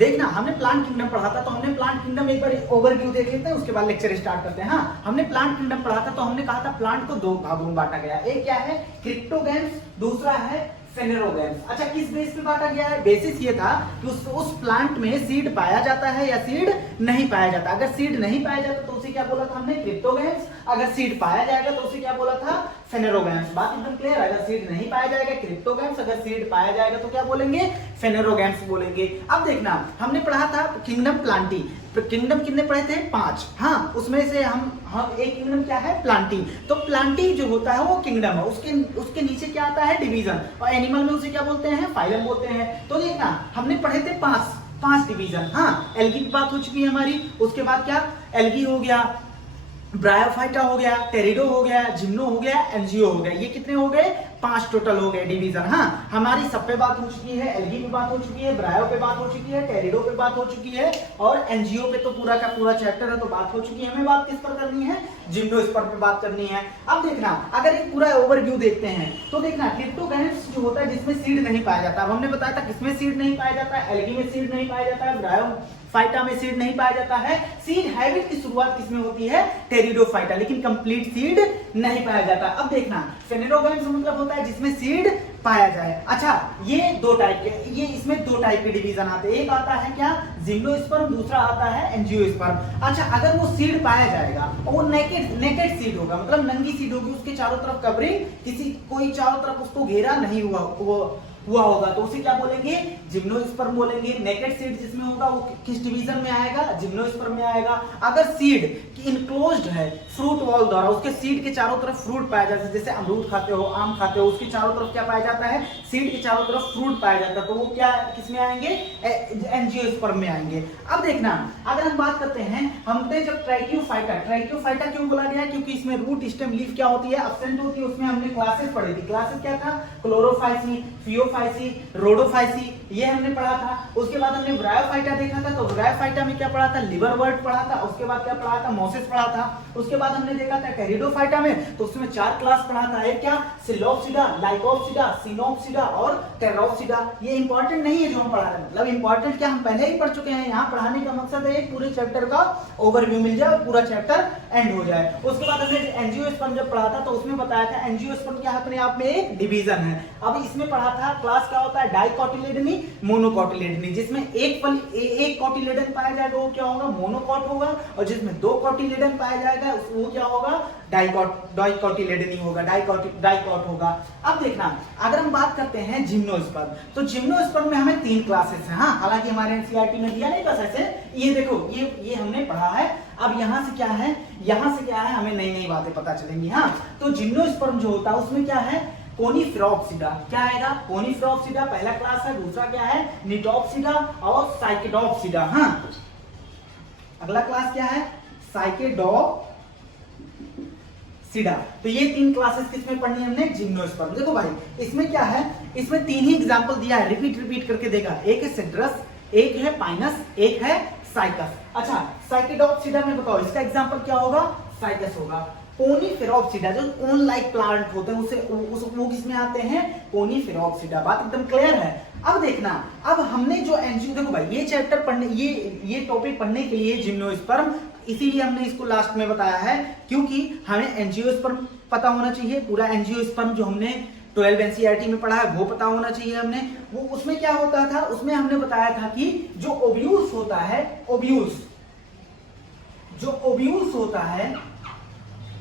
देखना हमने plant kingdom पढ़ा था, तो हमने प्लांट किंगडम एक बार ओवरव्यू देख लेते हैं, उसके बाद लेक्चर स्टार्ट करते हैं। हाँ, हमने प्लांट किंगडम पढ़ा था, तो हमने कहा था प्लांट को दो भागों में बांटा गया। एक क्या है, क्रिप्टोगैम्स, दूसरा है फेनेरोगैम्स। अच्छा, किस बेस पे बांटा गया है? बेसिस ये था कि उस प्लांट में सीड पाया जाता है या सीड नहीं पाया जाता। अगर सीड नहीं पाया जाता तो उसे क्या बोला था हमने, क्रिप्टोगैम्स। अगर सीड पाया जाएगा तो उसे क्या बोला था, फेनेरोगैम्स। बात एकदम क्लियर है। अगर सीड नहीं पाया जाएगा क्रिप्टोगैम्स, अगर सीड पाया जाएगा तो क्या बोलेंगे, फेनेरोगैम्स बोलेंगे। अब देखना हमने पढ़ा था किंगडम प्लांटी, किंगडम कितने पढ़े थे, 5। हाँ, उसमें से हम एक किंगडम क्या है, प्लांटी। तो प्लांटी जो होता है वो किंगडम है, उसके नीचे क्या आता है, डिवीजन। और एनिमल में उसे क्या बोलते हैं, फाइलम बोलते हैं। तो देखना हमने पढ़े थे 5 डिवीजन। हाँ, एल्गी की बात हो चुकी है हमारी, उसके बाद क्या, एल्गी हो गया, ब्रायोफाइटा हो गया, टेरिडो हो गया, जिम्नो हो गया, एंजियो हो गया। ये कितने हो गए, 5 टोटल हो गए डिवीजन। हाँ, हमारी सब पे बात हो चुकी है, एल्गी पे बात हो चुकी है, ब्रायो पे बात हो चुकी है, टेरिडो पे बात हो चुकी है, और एंजियो पे तो पूरा का पूरा चैप्टर है तो बात हो चुकी है। हमें बात किस पर करनी है, जिम्नोस्पर्म पे बात करनी है। अब देखना अगर एक पूरा ओवरव्यू देखते हैं तो देखना क्रिप्टोगैम्स जो होता है जिसमें सीड नहीं पाया जाता। अब हमने बताया था किसमें सीड नहीं पाया जाता है, एल्गी में सीड नहीं पाया जाता है, ब्रायोफाइटा में सीड नहीं पाया जाता है। सीड हैबिट की शुरुआत किसमें होती है, टेरिडोफाइटा, लेकिन कंप्लीट सीड नहीं पाया जाता। अब देखना फेनेरोगैम्स मतलब होता है जिसमें सीड पाया जाए। अच्छा, ये दो टाइप के, ये इसमें 2 टाइप के डिवीजन आते हैं। एक आता है क्या, जिम्नोस्पर्म, दूसरा आता है एंजियोस्पर्म। अच्छा, अगर वो सीड पाया जाएगा और वो नेकेड सीड होगा, मतलब नंगी सीड होगी, उसके चारों तरफ कवरिंग, कोई चारों तरफ उसको घेरा नहीं हुआ होगा, तो उसे क्या बोलेंगे, जिम्नोस्पर्म बोलेंगे। नेकेड सीड जिसमें होगा वो किस डिवीजन में आएगा, जिम्नोस्पर्म में आएगा। अगर सीड की इनक्लोज्ड है फ्रूट वॉल द्वारा, उसके सीड के चारों तरफ फ्रूट पाया जाता है, जैसे अमरूद खाते हो, आम खाते हो, उसके चारों तरफ क्या पाया जाता है, सीड के चारों तरफ फ्रूट पाया जाता है, तो वो क्या किसमें आएंगे, एंजियोस्पर्म में आएंगे। अब देखना अगर हम बात करते हैं, हमने जब ट्राइक्योफाइटा क्यों बोला गया, क्योंकि इसमें रूट स्टेम लीफ क्या होती है, एब्सेंट होती है। उसमें हमने क्लासेस पढ़ी थी। क्लासेस क्या था, क्लोरोफाइसी, फियोफाइसी, रोडोफाइसी, ये हमने पढ़ा था। उसके बाद हमने ब्रायोफाइटा देखा था, तो ब्रायोफाइटा में क्या पढ़ा था, लिवरवर्ट पढ़ा था। उसके बाद क्या पढ़ा था, मोसेस पढ़ा था। उसके बाद हमने देखा था टेरिडोफाइटा में, तो उसमें 4 क्लास पढ़ा था। एक क्या, सिलोप्सिडा, लाइकोप्सिडा, सिनोप्सिडा और टेरोप्सिडा। ये इंपॉर्टेंट नहीं है जो हम पढ़ा रहे हैं, मतलब इंपॉर्टेंट क्या, हम पहले ही पढ़ चुके हैं। यहाँ पढ़ाने का मकसद है एक पूरे चैप्टर का ओवरव्यू मिल जाए और पूरा चैप्टर एंड हो जाए। उसके बाद हमने एंजियोस्पर्म जब पढ़ा था तो उसमें बताया था एंजियोस्पर्म क्या अपने आप में एक डिवीजन है। अब इसमें पढ़ा था क्लास क्या होता है, डाइकोटिलेडनी, मोनोकोटिलेडनी। जिसमें एक कोटिलेडन पाया जाएगा वो क्या होगा, मोनोकोट होगा, और जिसमें 2 कोटिलेडन पाया जाएगा वो क्या होगा, डाइकोटिलेडनी होगा, डाइकोट होगा। अब देखना अगर हम बात करते हैं जिम्नोस्पर्म, तो जिम्नोस्पर्म में हमें 3 क्लासेस हैं। हाँ, हालांकि हमारे एनसीईआरटी में दिया नहीं बस ऐसे, ये देखो ये हमने पढ़ा है। अब यहाँ से क्या है, हमें नई नई बातें पता चलेंगी। हाँ, तो जिम्नोस्पर्म जो होता है उसमें क्या है, कोनिफेरोप्सिडा, क्या आएगा, कोनिफेरोप्सिडा पहला क्लास है। दूसरा क्या है, निटोप्सिडा और साइकेडोप्सिडा। हाँ, अगला क्लास क्या है, साइकेडोप्सिडा। तो ये 3 क्लासेस किसमें पढ़नी है हमने, जिम्नोस्पर्म। देखो भाई इसमें क्या है, इसमें 3 ही एग्जांपल दिया है, रिपीट करके देखा। एक है सिट्रस, एक है पाइनस, एक है साइकस। अच्छा, साइकेडोप्सिडा में बताओ इसका एग्जांपल क्या होगा, साइकस होगा। कोनिफेरोप्सिडा जो कोन लाइक प्लांट होते हैं वो किसमें आते हैं, कोनिफेरोप्सिडा। बात एकदम क्लियर है। अब देखना, अब हमने जो एंजियो, देखो भाई ये चैप्टर पढ़ने, ये टॉपिक पढ़ने के लिए जिम्नोस्पर्म, इसीलिए हमने इसको लास्ट में बताया है, क्योंकि हमें एंजियोस्पर्म पता होना चाहिए। पूरा एंजियोस्पर्म जो हमने 12 एनसीईआरटी में पढ़ा है वो पता होना चाहिए हमें। वो उसमें क्या होता था, उसमें हमने बताया था कि जो ओव्यूल्स होता है, ओव्यूल्स होता है,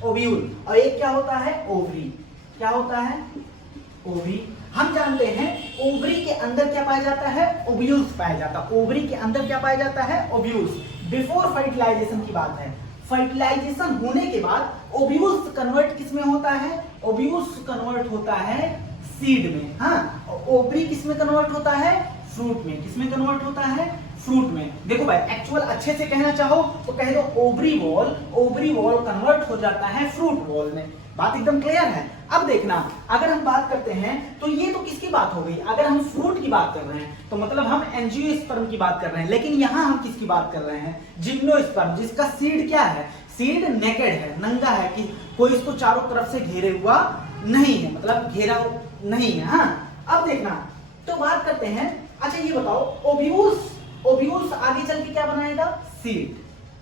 ओव्यूल, और एक क्या होता है, ओवरी। क्या होता है, ओवरी। हम जानते हैं ओवरी के अंदर क्या पाया जाता है, ओव्यूल्स पाया जाता है। ओवरी के अंदर क्या पाया जाता है, ओव्यूल्स। बिफोर फर्टिलाइजेशन की बात है। फर्टिलाइजेशन होने के बाद ओव्यूल्स कन्वर्ट किसमें होता है, ओव्यूल्स कन्वर्ट होता है सीड में। हाँ, ओवरी किसमें कन्वर्ट होता है, फ्रूट में। किसमें कन्वर्ट होता है, फ्रूट में। देखो भाई एक्चुअल अच्छे से कहना चाहो तो कह दो ओवरी वॉल कन्वर्ट हो जाता है फ्रूट वॉल में। बात एकदम क्लियर है। अब देखना अगर हम बात करते हैं तो ये तो किसकी बात हो गई, अगर हम फ्रूट की बात कर रहे हैं तो मतलब हम एंजियोस्पर्म की बात कर रहे हैं। लेकिन यहां हम किसकी बात कर रहे हैं, जिम्नोस्पर्म, जिसका सीड क्या है, सीड नेकेड है, नंगा है, कि कोई इसको चारों तरफ से घेरे हुआ नहीं है, मतलब घेरा नहीं है। हाँ, अब देखना तो बात करते हैं। अच्छा ये बताओ ओव्यूल्स आगे चल के क्या बनाएगा, सीड।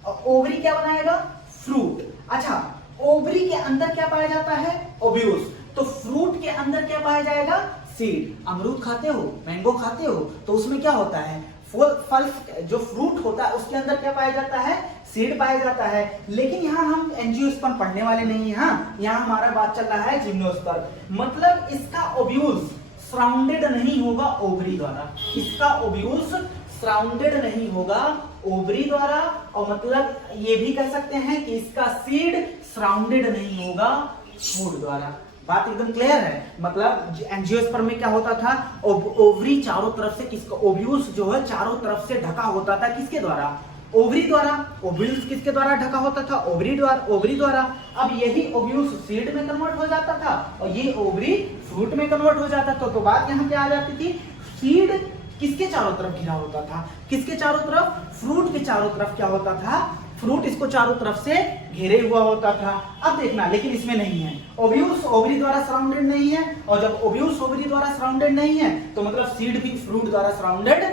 और ओवरी क्या बनाएगा, फ्रूट। अच्छा, ओवरी के अंदर क्या पाया जाता है, ओव्यूल्स। तो फ्रूट के अंदर क्या पाया जाएगा, सीड। अमरूद खाते हो, मैंगो खाते हो, तो उसमें क्या होता है, फल जो फ्रूट होता है उसके अंदर क्या पाया जाता है, सीड पाया जाता है। लेकिन यहाँ हम एंजियोस्पर्म पढ़ने वाले नहीं हैं, यहाँ हमारा बात चल रहा है जिम्नोस्पर्म। मतलब इसका ओव्यूल्स सराउंडेड नहीं होगा ओवरी द्वारा, इसका ओव्यूल्स सराउंडेड नहीं होगा ओवरी द्वारा। और मतलब ये भी कह सकते हैं कि इसका सीड सराउंडेड नहीं होगा फूड द्वारा। बात एकदम क्लियर है। मतलब एंजियोस्पर्म में क्या होता था, ओवरी चारों तरफ से किसका, ओव्यूल्स जो है चारों तरफ से ढका होता था, किसके द्वारा, ओवरी द्वारा। ओव्यूल्स किसके द्वारा ढका होता था, ओवरी द्वारा। अब यही ओव्यूल्स सीड में कन्वर्ट हो जाता था और ये ओवरी फ्रूट में कन्वर्ट हो जाता था। तो बात यहाँ क्या आ जाती थी, सीड किसके चारों तरफ घिरा होता था, किसके चारों तरफ, फ्रूट के चारों तरफ क्या होता था, फ्रूट इसको चारों तरफ से घेरे हुआ होता था। अब देखना, लेकिन इसमें नहीं है, ओव्यूल्स ओवरी द्वारा सराउंडेड नहीं है। और जब ओव्यूल्स ओवरी द्वारा सराउंडेड नहीं है तो मतलब सीड भी फ्रूट द्वारा सराउंडेड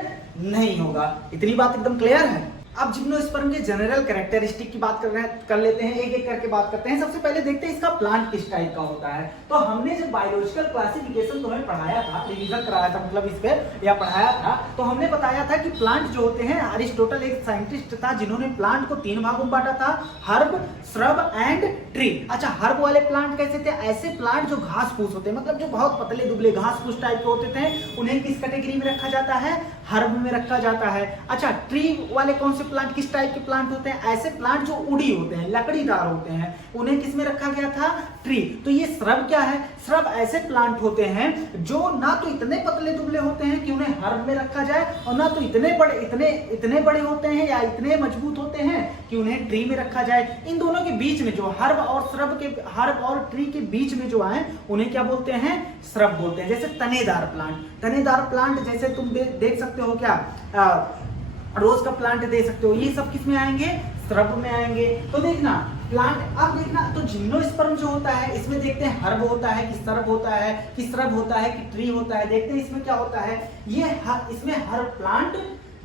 नहीं होगा। इतनी बात एकदम क्लियर है। अब जिम्नोस्पर्म के जनरल कैरेक्टरिस्टिक की बात कर लेते हैं, एक एक करके बात करते हैं। सबसे पहले देखते हैं इसका प्लांट किस टाइप का होता है। तो हमने जब बायोलॉजिकल क्लासिफिकेशन तुम्हें पढ़ाया था, रिवीजन कराया था मतलब इस पे या पढ़ाया था, तो हमने बताया था कि प्लांट जो होते हैं, अरिस्टोटल एक साइंटिस्ट था जिन्होंने प्लांट को 3 भागों में बांटा था, हर्ब, श्रब एंड ट्री। अच्छा, हर्ब वाले प्लांट कैसे थे, ऐसे प्लांट जो घास फूस होते हैं, मतलब जो बहुत पतले दुबले घास फूस टाइप के होते थे, उन्हें किस कैटेगरी में रखा जाता है, हर्ब में रखा जाता है। अच्छा, ट्री वाले कौन से प्लांट, किस टाइप के प्लांट होते हैं, ऐसे प्लांट जो उड़ी होते हैं, लकड़ीदार होते हैं, उन्हें किस में रखा गया था, ट्री। तो ये श्रब क्या है, श्रब ऐसे प्लांट होते हैं जो ना तो इतने पतले दुबले होते हैं कि उन्हें हर्ब में रखा जाए, और ना तो इतने बड़े होते हैं या इतने मजबूत होते हैं कि उन्हें ट्री में रखा जाए। इन दोनों के बीच में जो हर्ब और श्रब के, हर्ब और ट्री के बीच में जो आए उन्हें क्या बोलते हैं, श्रब बोलते हैं। जैसे तनेदार प्लांट जैसे तुम देख सकते हो, क्या रोज का प्लांट दे सकते हो, ये सब किस में आएंगे, श्रब में आएंगे। तो देखना प्लांट, अब देखना तो जिम्नोस्पर्म जो होता है इसमें देखते हैं हर्ब होता है कि श्रब होता है, कि श्रब होता है कि ट्री होता है। देखते हैं इसमें क्या होता है, ये इसमें हर प्लांट,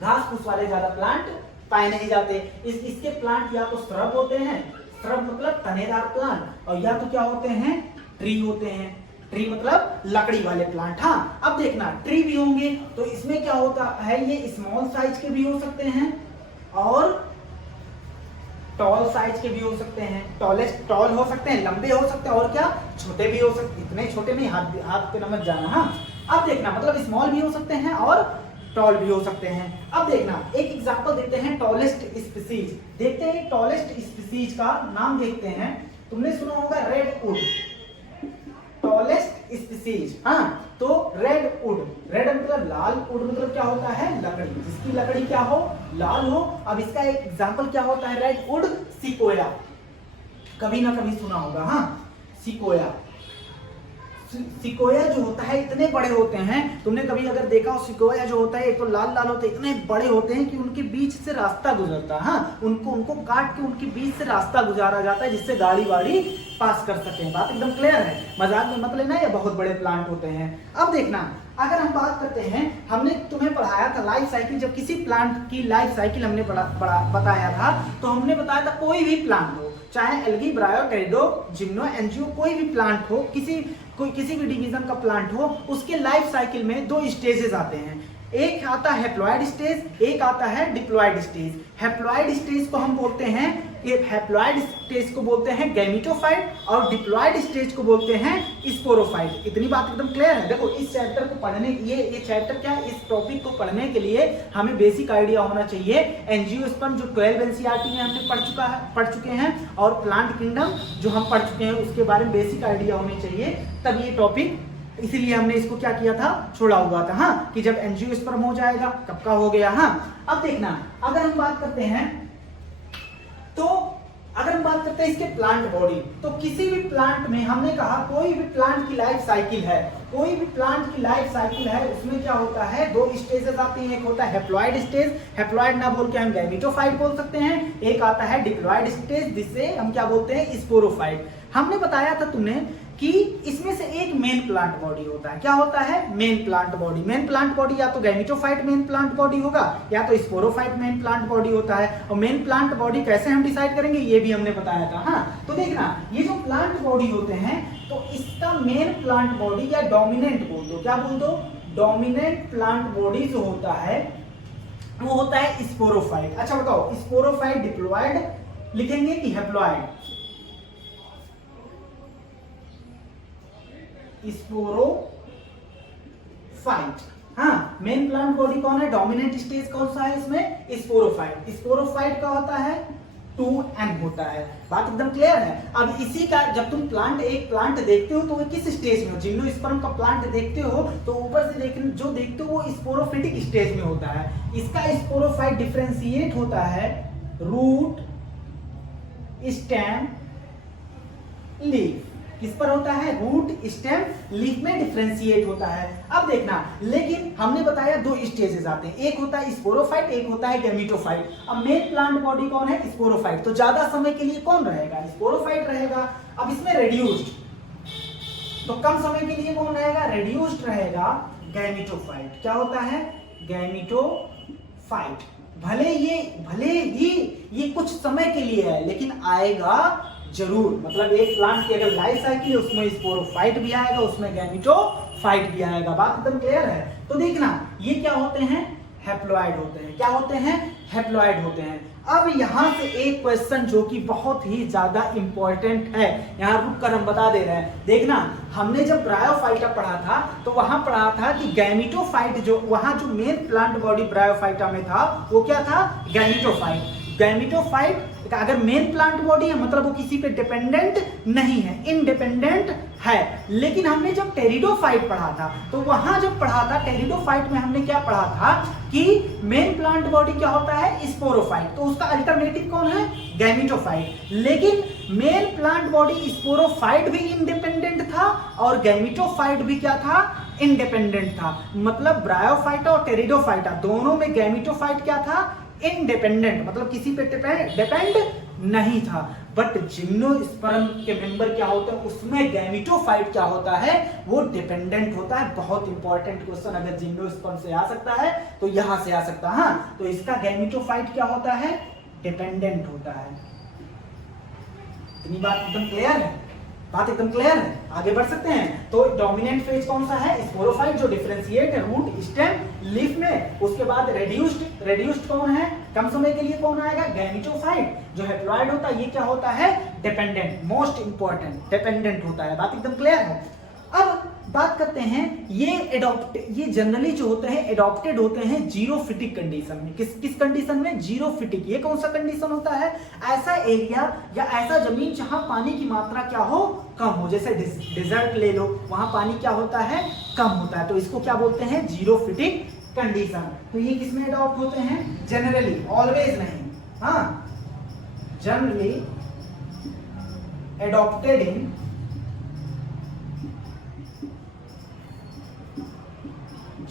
घास फूस वाले ज्यादा प्लांट पाए नहीं जाते। इसके प्लांट या तो श्रब होते हैं, श्रब मतलब तनेदार प्लांट, और या तो क्या होते हैं, ट्री होते हैं। ट्री मतलब लकड़ी वाले प्लांट। हाँ, अब देखना ट्री भी होंगे तो इसमें क्या होता है, ये स्मॉल साइज के भी हो सकते हैं और टॉल साइज के भी हो सकते हैं। टॉल हो सकते हैं, लंबे हो सकते हैं, और क्या, छोटे भी हो सकते, इतने छोटे नहीं, हाथ पे न मत जाना। हाँ, अब देखना मतलब स्मॉल भी हो सकते हैं और टॉल भी हो सकते हैं। अब देखना एक एग्जांपल देते हैं टॉलेस्ट स्पीसीज। देखते हैं टॉलेस्ट स्पीसीज का नाम देखते हैं। तुमने सुना होगा रेडवुड, टॉलेस्ट स्पीसीज। हाँ, तो रेडवुड, रेड मतलब लाल, वुड मतलब क्या होता है, लकड़ी, जिसकी लकड़ी क्या हो, लाल हो। अब इसका एक एग्जांपल क्या होता है, रेडवुड सिकोया, कभी ना कभी सुना होगा। हाँ, सिकोया जो होता है इतने बड़े होते हैं, तुमने कभी अगर देखा हो, सिकोया जो होता है एक तो लाल लाल होते हैं, इतने बड़े होते हैं कि उनके बीच से रास्ता गुजरता है। हाँ, उनको काट के उनके बीच से रास्ता गुजारा जाता है जिससे गाड़ी वाड़ी पास कर सके। बात एकदम क्लियर है, मजाक में मत लेना, ये बहुत बड़े प्लांट होते हैं। अब देखना, अगर हम बात करते हैं, हमने तुम्हें पढ़ाया था लाइफ साइकिल, जब किसी प्लांट की लाइफ साइकिल हमने बताया था, तो हमने बताया था कोई भी प्लांट हो, चाहे एल्गी, ब्रायो, टेरिडो, जिम्नो, एंजियो, कोई भी प्लांट हो, किसी भी डिवीजन का प्लांट हो, उसके लाइफ साइकिल में 2 स्टेजेस आते हैं। एक आता है हैप्लॉइड स्टेज, एक आता है डिप्लॉइड स्टेज। हैप्लॉइड स्टेज को हम बोलते हैं, हैप्लॉइड स्टेज को बोलते हैं गैमेटोफाइट, और डिप्लॉइड स्टेज को बोलते हैं स्पोरोफाइट। इतनी बात एकदम क्लियर है। देखो इस चैप्टर को पढ़ने, ये चैप्टर क्या है, इस टॉपिक को पढ़ने के लिए हमें बेसिक आइडिया होना चाहिए। एंजियोस्पर्म जो 12 एनसीईआरटी में हमने पढ़ चुके हैं, और प्लांट किंगडम जो हम पढ़ चुके हैं, उसके बारे में बेसिक आइडिया होनी चाहिए, तब ये टॉपिक, इसीलिए हमने इसको क्या किया था, छोड़ा हुआ था। हाँ, कि जब एंजियोस्पर्म हो जाएगा, कब का हो गया। हाँ, अब देखना, अगर हम बात करते हैं इसके प्लांट बॉडी, तो किसी भी प्लांट में हमने कहा कोई भी प्लांट की लाइफ साइकिल है, कोई भी प्लांट की लाइफ साइकिल है, उसमें क्या होता है, 2 स्टेजेस आती हैं। एक होता है हैप्लॉइड स्टेज, हैप्लॉइड ना बोल के हम गैमेटोफाइट बोल सकते हैं। एक आता है डिप्लॉइड स्टेज, जिसे हम क्या बोलते हैं, स्पोरोफाइट। हमने बताया था तुमने कि इसमें से एक मेन प्लांट बॉडी होता है। क्या होता है? Main plant body. Main plant body या तो गैमेटोफाइट मेन प्लांट बॉडी होगा या तो स्पोरोफाइट मेन प्लांट बॉडी होता है। और मेन प्लांट बॉडी कैसे हम डिसाइड करेंगे ये भी हमने बताया था। हाँ, तो देखना ये जो प्लांट बॉडी होते हैं तो इसका मेन प्लांट बॉडी या डोमिनेंट बोल दो, क्या बोल दो? डोमिनेंट प्लांट बॉडी जो होता है वो होता है स्पोरोफाइट। अच्छा बताओ, स्पोरोफाइट डिप्लॉयड लिखेंगे कि हैप्लॉयड? स्पोरोफाइट। हाँ, मेन प्लांट बॉडी कौन है? डोमिनेंट स्टेज कौन सा है इसमें? स्पोरोफाइट। स्पोरोफाइट का होता है 2n होता है। बात एकदम क्लियर है। अब इसी का जब तुम एक प्लांट देखते हो तो वो किस स्टेज में हो? जिम्नोस्पर्म का प्लांट देखते हो तो ऊपर से जो देखते हो वो स्पोरोफिटिक स्टेज में होता है। इसका स्पोरोफाइट डिफरेंशिएट होता है रूट, स्टेम, लीफ। किस पर होता है? रूट, स्टेम, लीफ में डिफरेंशिएट होता है। अब देखना, लेकिन हमने बताया दो स्टेजेस आते हैं, एक होता है स्पोरोफाइट, एक होता है गैमेटोफाइट। अब मेन प्लांट बॉडी कौन है? स्पोरोफाइट। तो ज्यादा समय के लिए कौन रहेगा? स्पोरोफाइट रहेगा। अब इसमें रेड्यूस्ड, तो कम समय के लिए कौन रहेगा? रेड्यूस्ड रहेगा गैमेटोफाइट। क्या होता है? गैमेटोफाइट। भले ही ये कुछ समय के लिए है लेकिन आएगा जरूर। मतलब एक प्लांट की अगर लाइफ साइकिल है उसमें स्पोरोफाइट भी आएगा, उसमें गैमेटोफाइट भी आएगा। बात एकदम क्लियर है। तो देखना ये क्या होते हैं? हैप्लॉइड होते हैं। क्या होते हैं? हैप्लॉइड होते हैं। अब यहां से एक क्वेश्चन जो कि बहुत ही ज्यादा इंपॉर्टेंट है, यहां रुककर हम बता दे रहे हैं। देखना, हमने जब ब्रायोफाइटा पढ़ा था तो वहां पढ़ा था कि गैमेटोफाइट जो वहां जो मेन प्लांट बॉडी ब्रायोफाइटा में था वो क्या था? गैमेटोफाइट। गैमेटोफाइट अगर मेन प्लांट बॉडी है मतलब वो किसी पे डिपेंडेंट नहीं है, इनडिपेंडेंट है। लेकिन हमने जब टेरिडोफाइट पढ़ा था तो वहां जब पढ़ा था टेरिडोफाइट में हमने क्या पढ़ा था कि मेन प्लांट बॉडी क्या होता है? स्पोरोफाइट। तो उसका अल्टरनेटिव कौन है? गैमेटोफाइट। लेकिन मेन प्लांट बॉडी स्पोरोफाइट भी इंडिपेंडेंट था और गैमेटोफाइट भी क्या था? इंडिपेंडेंट था। मतलब ब्रायोफाइटा और टेरिडोफाइटा दोनों में गैमेटोफाइट क्या था? इंडिपेंडेंट, मतलब किसी पे डिपेंड नहीं था। बट जिम्नोस्पर्म के मेंबर क्या होते हैं उसमें गैमेटोफाइट क्या होता है? वो डिपेंडेंट होता है। बहुत इंपॉर्टेंट क्वेश्चन अगर जिम्नोस्पर्म से आ सकता है तो यहां से आ सकता है। हाँ, तो इसका गैमेटोफाइट क्या होता है? डिपेंडेंट होता है। इतनी बात एकदम क्लियर है? बात एकदम क्लियर है? आगे बढ़ सकते हैं। तो डोमिनेंट फेज कौन सा है? स्पोरोफाइट जो डिफरेंशिएट है रूट, स्टेम, लीफ में। उसके बाद रेड्यूस्ड कौन है? कम समय के लिए कौन आएगा? गैमेटोफाइट। जो हैप्लॉइड होता है ये क्या होता है? डिपेंडेंट। मोस्ट इंपॉर्टेंट, डिपेंडेंट होता है। बात एकदम क्लियर है? अब बात करते हैं ये जनरली जो होते हैं एडॉप्टेड होते हैं जीरोफिटिक कंडीशन में। किस कंडीशन में? जीरोफिटिक। ये कौन सा कंडीशन होता है? ऐसा एरिया या ऐसा जमीन जहां पानी की मात्रा क्या हो? कम हो। जैसे डेजर्ट ले लो, वहां पानी क्या होता है? कम होता है। तो इसको क्या बोलते हैं? Xerophytic condition. तो ये किसमें एडॉप्ट होते हैं? जनरली, ऑलवेज नहीं। हाँ, जनरली एडॉप्टेड इन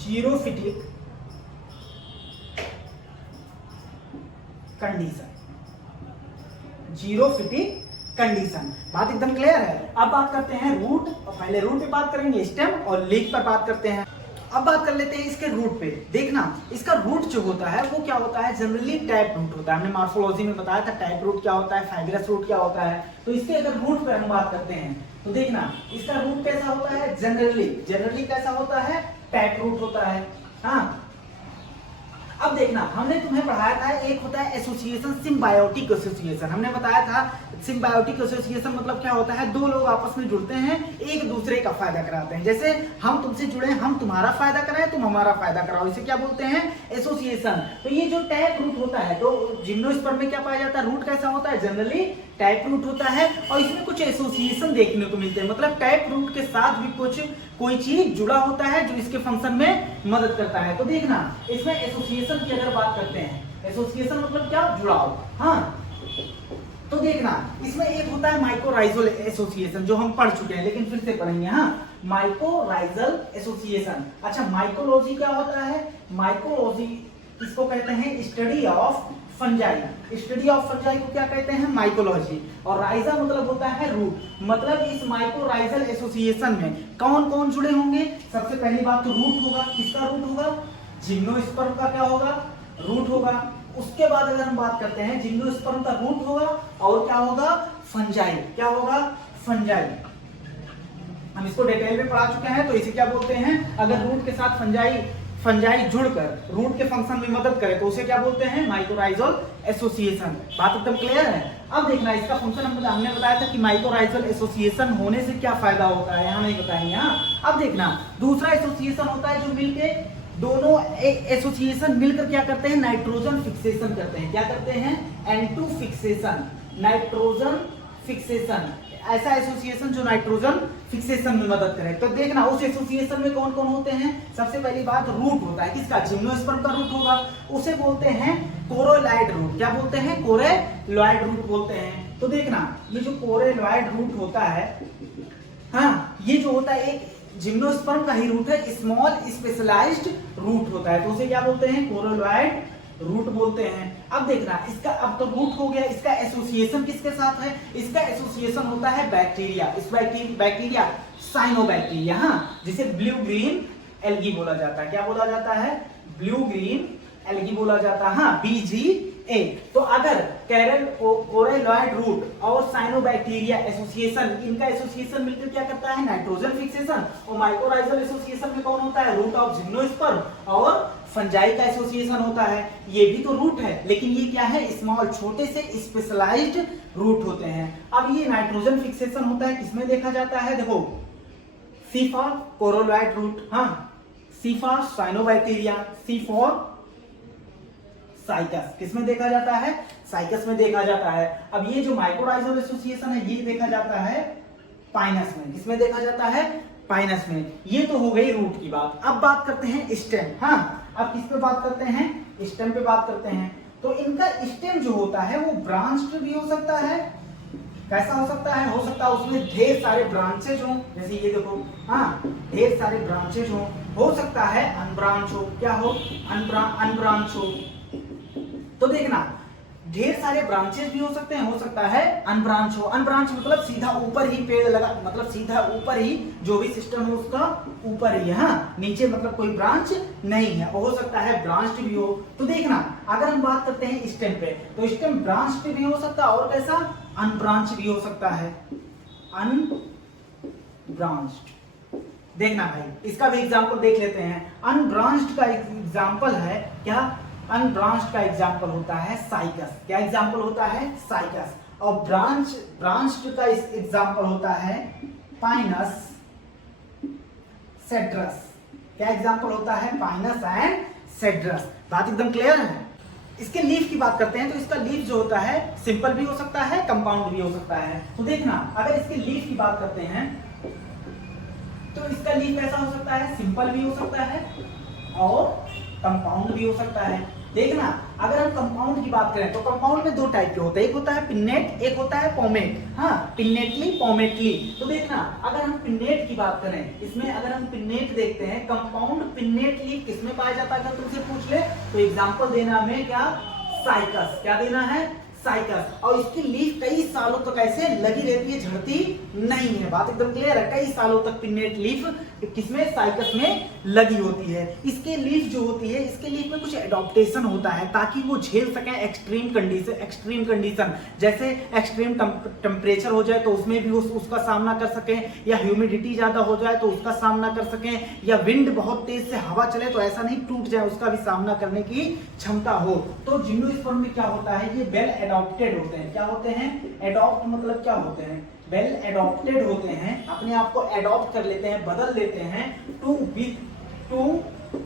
जीरोफिटिक कंडीशन। Xerophytic condition. बात एकदम क्लियर है? अब बात करते हैं रूट। पहले रूट पे बात करेंगे, स्टेम और लीफ पर बात करते हैं। अब बात कर लेते हैं इसके रूट पे। देखना, इसका रूट जो होता है वो क्या होता है? जनरली टैप रूट होता है। हमने मॉर्फोलॉजी में बताया था टैप रूट क्या होता है, फाइब्रस रूट क्या होता है। तो इसके अगर रूट पे हम बात करते हैं तो देखना इसका रूट कैसा होता है? जनरली कैसा होता है? टैप रूट होता है। हाँ, अब देखना हमने तुम्हें पढ़ाया था एक होता है एसोसिएशन, सिम्बायोटिक एसोसिएशन। हमने बताया था सिम्बायोटिक एसोसिएशन मतलब क्या होता है? दो लोग आपस में जुड़ते हैं, एक दूसरे का फायदा कराते हैं। जैसे हम तुमसे जुड़े, हम तुम्हारा फायदा कराएं, तुम हमारा फायदा कराओ, इसे क्या बोलते हैं? एसोसिएशन। तो ये जो टैप रूट होता है तो जिम्नोस्पर्म में क्या पाया जाता है? रूट कैसा होता है? जनरली टैप रूट होता है। और इसमें कुछ एसोसिएशन देखने को मिलते हैं, मतलब टैप रूट के साथ भी कोई चीज जुड़ा होता है जो इसके फंक्शन में मदद करता है। तो देखना इसमें एसोसिएशन की अगर बात करते हैं, एसोसिएशन मतलब क्या? जुड़ाव। हाँ, तो देखना इसमें एक होता है माइकोराइजल एसोसिएशन जो हम पढ़ चुके हैं लेकिन फिर से पढ़ेंगे। हाँ, माइकोराइजल एसोसिएशन। अच्छा, माइकोलॉजी क्या होता है? माइकोलॉजी इसको कहते हैं study of fungi. Study of fungi को क्या कहते हैं? माइकोलॉजी। और राइजा मतलब होता है रूट। मतलब इस माइकोराइजल एसोसिएशन में कौन कौन जुड़े होंगे? सबसे पहली बात तो रूट होगा। किसका रूट होगा? जिम्नोस्पर्म का क्या होगा? रूट होगा। उसके बाद अगर हम बात करते हैं, जिम्नोस्पर्म का रूट होगा और क्या होगा? फंजाई। क्या होगा? फंजाई। हम इसको डिटेल में पढ़ा चुके हैं, तो इसे क्या बोलते हैं? अगर रूट के साथ फंजाई जुड़कर रूट के फंक्शन में मदद करे तो उसे क्या बोलते हैं? Mycorrhizal association. बात एकदम क्लियर है? अब देखना इसका फंक्शन हमने बताया था कि माइकोराइजल एसोसिएशन होने से क्या फायदा होता है, यहाँ नहीं बताएंगे। हाँ, अब देखना दूसरा एसोसिएशन होता है जो मिलके दोनों एसोसिएशन मिलकर क्या करते हैं? नाइट्रोजन फिक्सेशन करते हैं। क्या करते हैं? N2 fixation, nitrogen fixation. ऐसा एसोसिएशन जो नाइट्रोजन फिक्सेशन में मदद करे। तो देखना उस एसोसिएशन में कौन कौन होते हैं? सबसे पहली बात रूट होता है। किसका? जिम्नोस्पर्म का रूट होगा। उसे बोलते हैं कोरोलॉइड रूट। क्या बोलते हैं? कोरोलॉइड रूट बोलते हैं। तो देखना ये जो कोरोलॉइड रूट होता है, हाँ, ये जो होता है एक जिम्नोस्पर्म का ही रूट है, स्मॉल स्पेशलाइज्ड रूट होता है। तो उसे क्या बोलते हैं? कोरोलॉइड रूट बोलते हैं। अब देखना इसका, अब तो रूट हो गया, इसका एसोसिएशन किसके साथ है? इसका एसोसिएशन होता है बैक्टीरिया। इस बैक्टीरिया साइनोबैक्टीरिया, हाँ, जिसे ब्लू ग्रीन एल्गी बोला जाता है। क्या बोला जाता है? ब्लू ग्रीन एल्गी बोला जाता है, हाँ, BGA। तो अगर कोरोलॉइड रूट और साइनोबैक्टीरिया एसोसिएशन, इनका एसोसिएशन मिलकर क्या करता है? Nitrogen fixation. और माइकोराइजल एसोसिएशन में कौन होता है? Root of gymnosperm. और फंजाई का एसोसिएशन होता है, ये भी तो रूट है, लेकिन ये क्या है? स्मॉल, छोटे से स्पेशलाइज्ड रूट होते हैं। अब ये नाइट्रोजन फिक्सेशन होता है, किसमें देखा जाता है? देखो, सी फॉर कोरोलॉइड रूट, हाँ, C for cyanobacteria, C for cycas. किसमें देखा जाता है? साइकस में देखा जाता है। अब ये जो माइकोराइजल एसोसिएशन है ये देखा जाता है पाइनस में। किसमें देखा जाता है? पाइनस में। ये तो हो गई रूट की बात। अब बात करते हैं स्टेम। हाँ, अब किस पे बात करते हैं? स्टेम पे बात करते हैं। तो इनका स्टेम जो होता है वो ब्रांच्ड भी हो सकता है। कैसा हो सकता है? हो सकता है उसमें ढेर सारे ब्रांचेज हो, जैसे ये देखो, हाँ, ढेर सारे ब्रांचेज हो सकता है अनब्रांच हो। क्या हो? अनब्रांच हो। तो देखना ढेर सारे ब्रांचेस भी हो सकते हैं, हो सकता है अनब्रांच हो। अनब्रांच मतलब सीधा ऊपर ही पेड़ लगा, मतलब सीधा ऊपर ही जो भी सिस्टम है उसका ऊपर ही है, हाँ, नीचे मतलब कोई ब्रांच नहीं है। हो सकता है ब्रांच्ड भी हो। तो देखना अगर हम बात करते हैं स्टेम पे, तो स्टेम ब्रांच्ड भी हो सकता है और कैसा? अनब्रांच भी हो सकता है, अनब्रांच्ड। देखना भाई इसका भी एग्जांपल देख लेते हैं। अनब्रांच्ड का एग्जांपल है क्या? अनब्रांच्ड का एग्जांपल होता है साइकस। क्या एग्जांपल होता है? साइकस। और ब्रांच्ड का एग्जांपल होता है पाइनस सेड्रस। क्या एग्जांपल होता है? Pinus and cedrus. बात एकदम क्लियर है? इसके लीफ की बात करते हैं तो इसका लीफ जो होता है सिंपल भी हो सकता है, कंपाउंड भी हो सकता है। तो देखना अगर इसके लीफ की बात करते हैं तो इसका लीफ ऐसा हो सकता है, सिंपल भी हो सकता है और कंपाउंड भी हो सकता है। देखना अगर हम कंपाउंड की बात करें तो कंपाउंड में दो टाइप के होते हैं, एक होता है पिन्नेट, एक होता है पोमेट। हाँ, पिन्नेटली पोमेटली। तो देखना अगर हम पिन्नेट की बात करें, इसमें अगर हम पिन्नेट देखते हैं, कंपाउंड पिन्नेटली किसमें पाया जाता है? अगर तुमसे पूछ ले तो एग्जांपल देना हमें क्या? साइकस। क्या देना है? साइकस। और इसकी लीफ कई सालों तक ऐसे लगी रहती है, झड़ती नहीं है। बात एकदम क्लियर है? कई सालों तक पिन्नेट लीफ किसमें? साइकस में लगी होती है। इसके लीफ जो होती है, इसके लीफ में कुछ एडॉप्टेशन होता है ताकि वो झेल सके एक्सट्रीम कंडीशन, जैसे एक्सट्रीम टेम्परेचर हो जाए तो उसमें भी उसका सामना कर सके, या ह्यूमिडिटी ज्यादा हो जाए तो उसका सामना कर सके, या विंड बहुत तेज से हवा चले तो ऐसा नहीं टूट जाए, उसका भी सामना करने की क्षमता हो। तो जिम्नोस्पर्म में क्या होता है? ये वेल एडॉप्टेड होते हैं। क्या होते हैं? एडॉप्ट मतलब क्या होते हैं? वेल एडॉप्टेड होते हैं, अपने आप को एडॉप्ट कर लेते हैं, बदल लेते हैं टू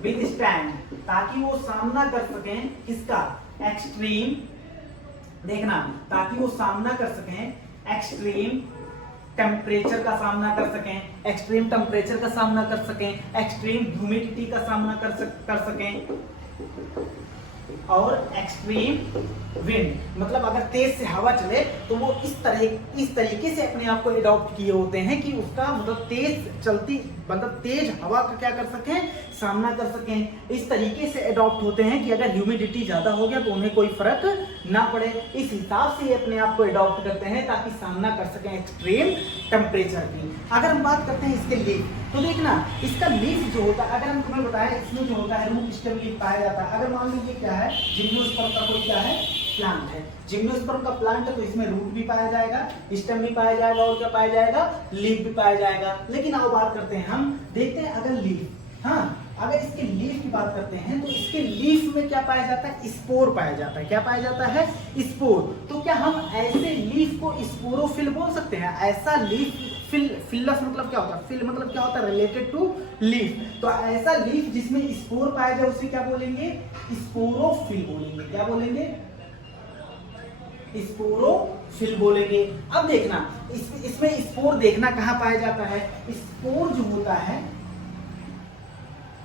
विथस्टैंड, ताकि वो सामना कर सकें किसका? एक्सट्रीम। देखना ताकि वो सामना कर सकें एक्सट्रीम टेम्परेचर का सामना कर सकें, एक्सट्रीम टेम्परेचर का सामना कर सकें, एक्सट्रीम ह्यूमिडिटी का सामना कर सकें। और एक्सट्रीम विंड, मतलब अगर तेज से हवा चले तो वो इस तरीके से अपने आप को अडॉप्ट किए होते हैं कि उसका मतलब तेज चलती मतलब तेज हवा का क्या कर सकें, सामना कर सकें। इस तरीके से अडॉप्ट होते हैं कि अगर ह्यूमिडिटी ज्यादा हो गया तो उन्हें कोई फर्क ना पड़े। इस हिसाब से ये अपने आप को अडॉप्ट करते हैं ताकि सामना कर सकें एक्सट्रीम टेम्परेचर की। अगर हम बात करते हैं इसके लीफ, तो देखना इसका लीफ जो होता है, अगर हम तुम्हें बताएं इसमें जो होता है रूट स्टेम लीफ पाया जाता है। अगर मान लीजिए क्या है, जिम्नोस्पर्म का कोई क्या है, प्लांट है, जिम्नोस्पर्म का प्लांट है, तो इसमें रूट भी पाया जाएगा, स्टेम भी पाया जाएगा और क्या पाया जाएगा, लीफ भी पाया जाएगा। लेकिन अब बात करते हैं, हम देखते हैं अगर लीफ, हाँ अगर इसके लीफ की बात करते हैं तो इसके लीफ में क्या पाया जाता है, स्पोर पाया जाता है। क्या पाया जाता है, स्पोर। तो क्या हम ऐसे लीफ को स्पोरोफिल बोल सकते हैं? ऐसा लीफ, फिलस मतलब क्या होता है, फिल मतलब क्या होता है, रिलेटेड टू लीफ। तो ऐसा लीफ जिसमें स्पोर पाया जाए उसे क्या बोलेंगे, स्पोरोफिल बोलेंगे। क्या बोलेंगे, स्पोरोफिल बोलेंगे। अब देखना इसमें स्पोर देखना कहाँ पाया जाता है। स्पोर जो होता है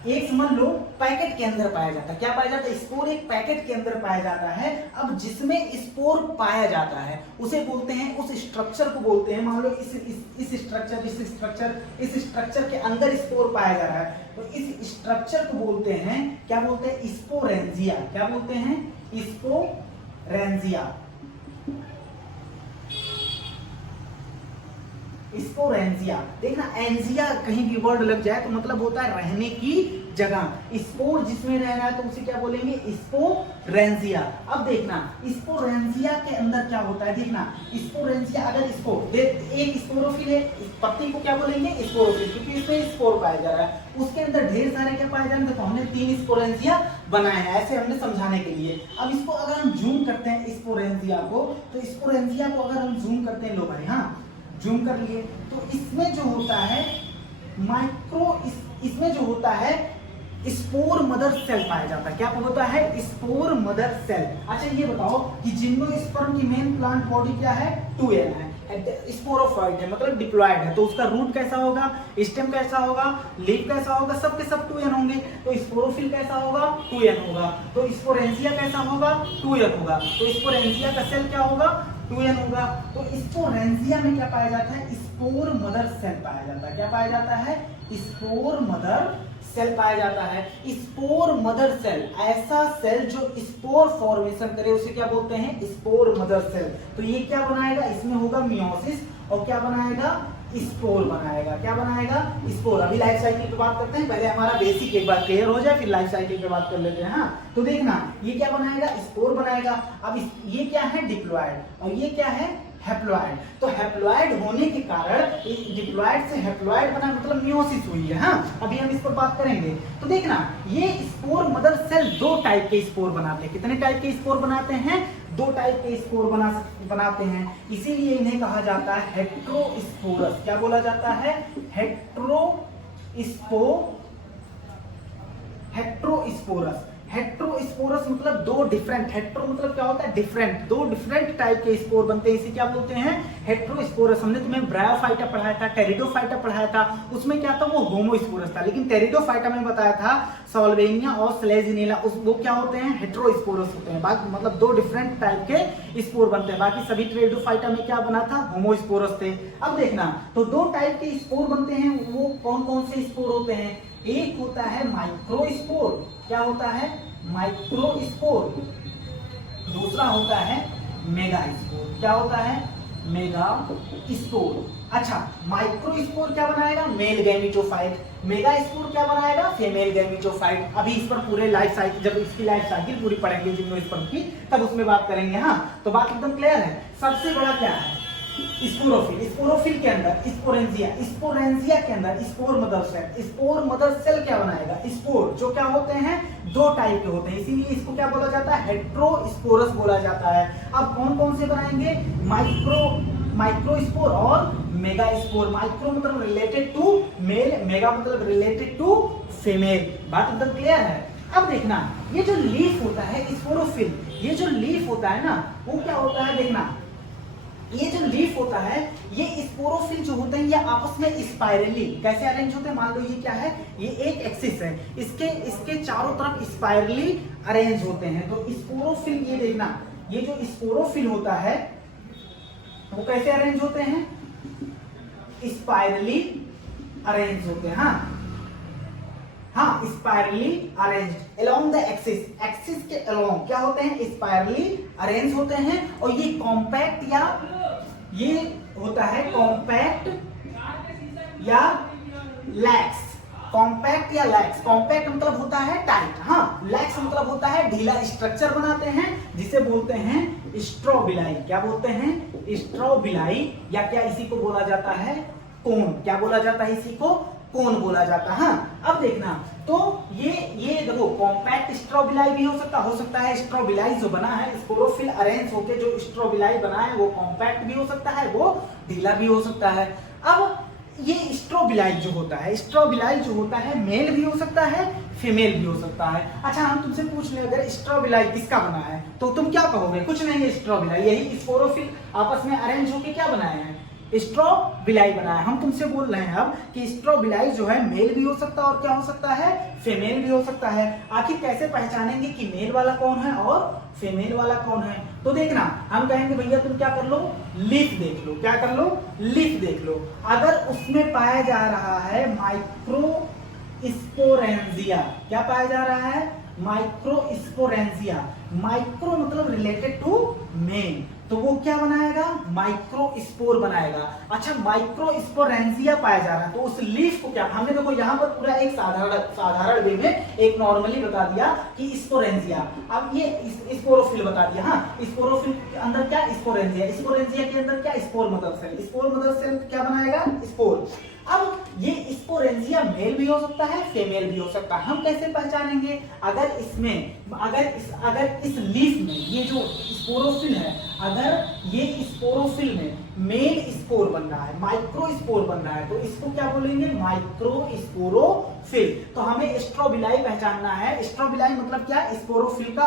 एक समझ लो पैकेट के अंदर पाया जाता है। क्या पाया जाता है, स्पोर एक पैकेट के अंदर पाया जाता है। अब जिसमें स्पोर पाया जाता है उसे बोलते हैं, उस स्ट्रक्चर को बोलते हैं, मान लो इस स्ट्रक्चर के अंदर स्पोर पाया जा रहा है तो इस स्ट्रक्चर को बोलते हैं, क्या बोलते हैं, स्पोरेंजिया। क्या बोलते हैं, स्पोरेंजिया। स्पोरेंजिया। देखना एंजिया कहीं भी वर्ड लग जाए तो मतलब होता है रहने की जगह। स्पोर जिसमें रह रहा है तो उसे क्या बोलेंगे, स्पोरेंजिया। अब देखना स्पोरेंजिया के अंदर क्या होता है, देखना स्पोरेंजिया अगर इसको एक स्पोरोफिल है, पत्ती को क्या बोलेंगे, स्पोरोफिल, क्योंकि इसमें स्पोर पाया जा रहा है। उसके अंदर ढेर सारे क्या पाए जाएंगे, तो हमने 3 स्पोरेंजिया बनाए हैं, ऐसे हमने समझाने के लिए। अब इसको अगर हम जूम करते हैं स्पोरेंजिया को, तो स्पोरेंजिया को अगर हम जूम करते हैं, लो भाई हाँ जूम कर लिए, तो इसमें जो होता है इसमें जो होता है स्पोर मदर सेल पाया जाता है। क्या होता है, स्पोर मदर सेल। अच्छा ये बताओ कि जिम्नोस्पर्म की मेन प्लांट बॉडी क्या है, 2n है, स्पोरोफाइट है मतलब डिप्लॉयड है। तो उसका रूट कैसा होगा, स्टेम कैसा होगा, लीफ कैसा होगा, सब के सब 2n होंगे। तो स्पोरोफिल कैसा होगा, 2n होगा। तो स्पोरेंजिया कैसा होगा, 2n होगा। तो स्पोरेंजिया का सेल क्या होगा, 2n होगा। तो स्पोरेंजिया में क्या पाया जाता है, स्पोर मदर सेल पाया जाता है। क्या पाया जाता है, स्पोर मदर सेल पाया जाता है। स्पोर मदर सेल, ऐसा सेल जो स्पोर फॉर्मेशन करे उसे क्या बोलते हैं, स्पोर मदर सेल। तो ये क्या बनाएगा, इसमें होगा मियोसिस और क्या बनाएगा, स्पोर बनाएगा। क्या बनाएगा, स्पोर। अभी लाइफ साइकिल की बात करते हैं, पहले हमारा बेसिक एक बार क्लियर हो जाए फिर लाइफ साइकिल की बात कर लेते हैं। हाँ तो देखना ये क्या बनाएगा, स्पोर बनाएगा। अब ये क्या है, डिप्लॉयड, और ये क्या है, हैप्लॉयड। तो हैप्लॉयड होने के कारण डिप्लॉयड से हैप्लॉयड बना मतलब मियोसिस हुई है। हाँ अभी हम इस पर बात करेंगे। तो देखना ये स्पोर मदर सेल 2 टाइप के स्पोर बनाते हैं। कितने टाइप के स्पोर बनाते हैं, 2 टाइप के स्पोर बनाते हैं। इसीलिए इन्हें कहा जाता है हेट्रोस्पोरस। क्या बोला जाता है, हेट्रोस्पोरस। हेट्रोस्पोरस मतलब 2 डिफरेंट, हेट्रो मतलब क्या होता है, डिफरेंट, 2 डिफरेंट टाइप के स्पोर बनते हैं। इसे क्या बोलते हैं, हेट्रोस्पोरस। हमने तुम्हें ब्रायोफाइटा पढ़ाया था, टेरिडोफाइटा पढ़ाया था, उसमें क्या था, वो होमोस्पोरस था। लेकिन टेरिडोफाइटा में बताया था सॉल्वेनिया और स्लेजिनेला, वो क्या होते हैं, हेट्रोस्पोरस होते हैं। बाकी मतलब 2 डिफरेंट टाइप के स्पोर बनते हैं। बाकी सभी टेरिडोफाइटा में क्या बना था, होमोस्पोरस थे। अब देखना तो 2 टाइप के स्पोर बनते हैं, वो कौन कौन से स्पोर होते हैं। एक होता है माइक्रोस्पोर। क्या होता है, माइक्रोस्पोर। दूसरा होता है मेगास्पोर। क्या होता है, मेगास्पोर। अच्छा माइक्रोस्पोर क्या बनाएगा, मेल गैमेटोफाइट। मेगास्पोर क्या बनाएगा, फीमेल गैमेटोफाइट। अभी इस पर पूरे लाइफ साइकिल, जब इसकी लाइफ साइकिल पूरी पढ़ेंगे जिम्नोस्पर्म की, तब उसमें बात करेंगे। हाँ तो बात एकदम क्लियर है। सबसे बड़ा क्या है, स्पोरोफिल। स्पोरोफिल के अंदर स्पोरेंजिया, स्पोरेंजिया के अंदर spore mother cell. Spore mother cell क्या बनाएगा, स्पोर, जो क्या होते हैं, 2 टाइप के होते हैं। इसीलिए इसको क्या बोला जाता है, हेट्रोस्पोरस बोला जाता है। अब कौन कौन से बनाएंगे, माइक्रोस्पोर और मेगास्पोर। माइक्रो मतलब रिलेटेड टू मेल, मेगा मतलब रिलेटेड टू फीमेल। बात एकदम क्लियर है। अब देखना ये जो लीफ होता है स्पोरोफिल, ये जो लीफ होता है ना, वो क्या होता है, देखना ये जो लीफ होता है, ये स्पोरोफिल जो होते हैं ये आपस में स्पाइरली कैसे अरेंज होते हैं, मान लो ये क्या है, ये एक एक्सिस है, इसके चारों तरफ स्पाइरली अरेंज होते हैं। तो स्पोरोफिल, ये देखना, ये जो स्पोरोफिल होता है वो कैसे अरेंज होते हैं, स्पाइरली अरेंज होते हैं। हाँ, spirally arrange along the axis, axis के अलोंग क्या होते हैं, स्पाइरली अरेंज होते हैं। और ये कॉम्पैक्ट या ये होता है कॉम्पैक्ट या लैक्स, कॉम्पैक्ट या लैक्स। कॉम्पैक्ट मतलब होता है टाइट, हाँ, लैक्स मतलब होता है ढीला स्ट्रक्चर बनाते हैं, जिसे बोलते हैं स्ट्रोबिलाई। क्या बोलते हैं, स्ट्रोबिलाई, या क्या इसी को बोला जाता है, कोन। क्या बोला जाता है, इसी को कोन बोला जाता है। हाँ, अब देखना, तो ये देखो कॉम्पैक्ट स्ट्रोबिलाई भी हो सकता है स्ट्रोबिलाई जो बना है स्पोरोफिल अरेंज होके जो स्ट्रोबिलाई बना है वो कॉम्पैक्ट भी हो सकता है, वो ढीला भी हो सकता है। अब ये स्ट्रोबिलाई जो होता है, स्ट्रोबिलाई जो होता है मेल भी हो सकता है, फीमेल भी हो सकता है। अच्छा, हम तुमसे पूछ ले अगर स्ट्रोबिलाई किसका बना है तो तुम क्या कहोगे, कुछ नहीं है, स्ट्रोबिलाई यही स्पोरोफिल आपस में अरेंज होके क्या बनाए हैं, स्ट्रोबिलाई बनाया। हम तुमसे बोल रहे हैं अब कि स्ट्रोबिलाई जो है मेल भी हो सकता है और क्या हो सकता है, फीमेल भी हो सकता है। आखिर कैसे पहचानेंगे कि मेल वाला कौन है और फीमेल वाला कौन है, तो देखना, हम कहेंगे भैया तुम क्या कर लो, लीफ देख लो। क्या कर लो, लीफ देख लो। अगर उसमें पाया जा रहा है माइक्रो स्पोरेंजिया, क्या पाया जा रहा है, माइक्रो स्पोरेंजिया। माइक्रो मतलब रिलेटेड टू मेल, तो वो क्या बनाएगा, माइक्रो स्पोर बनाएगा। अच्छा, माइक्रो स्पोरेंजिया पाया जा रहा है तो उस लीफ को क्या, हमने देखो यहाँ पर पूरा एक साधारण वे में एक नॉर्मली बता दिया कि स्पोरेंजिया। अब ये स्पोरोफिल बता दिया। हाँ, स्पोरोफिल के अंदर क्या, स्पोरेंजिया, स्पोरेंजिया के अंदर क्या, spore mother cell, spore mother cell क्या बनाएगा, स्पोर। अब ये स्पोरेंजिया मेल भी हो सकता है, फीमेल भी हो सकता है। हम कैसे पहचानेंगे, अगर इसमें अगर इस लीफ में ये जो स्पोरोफिल है, अगर ये स्पोरोफिल में मेल स्पोर बन रहा है, माइक्रो स्पोर बन रहा है, तो इसको क्या बोलेंगे, माइक्रो स्पोरोफिल। तो हमें स्ट्रोबिलाई पहचानना है। स्ट्रोबिलाई मतलब क्या, स्पोरोफिल का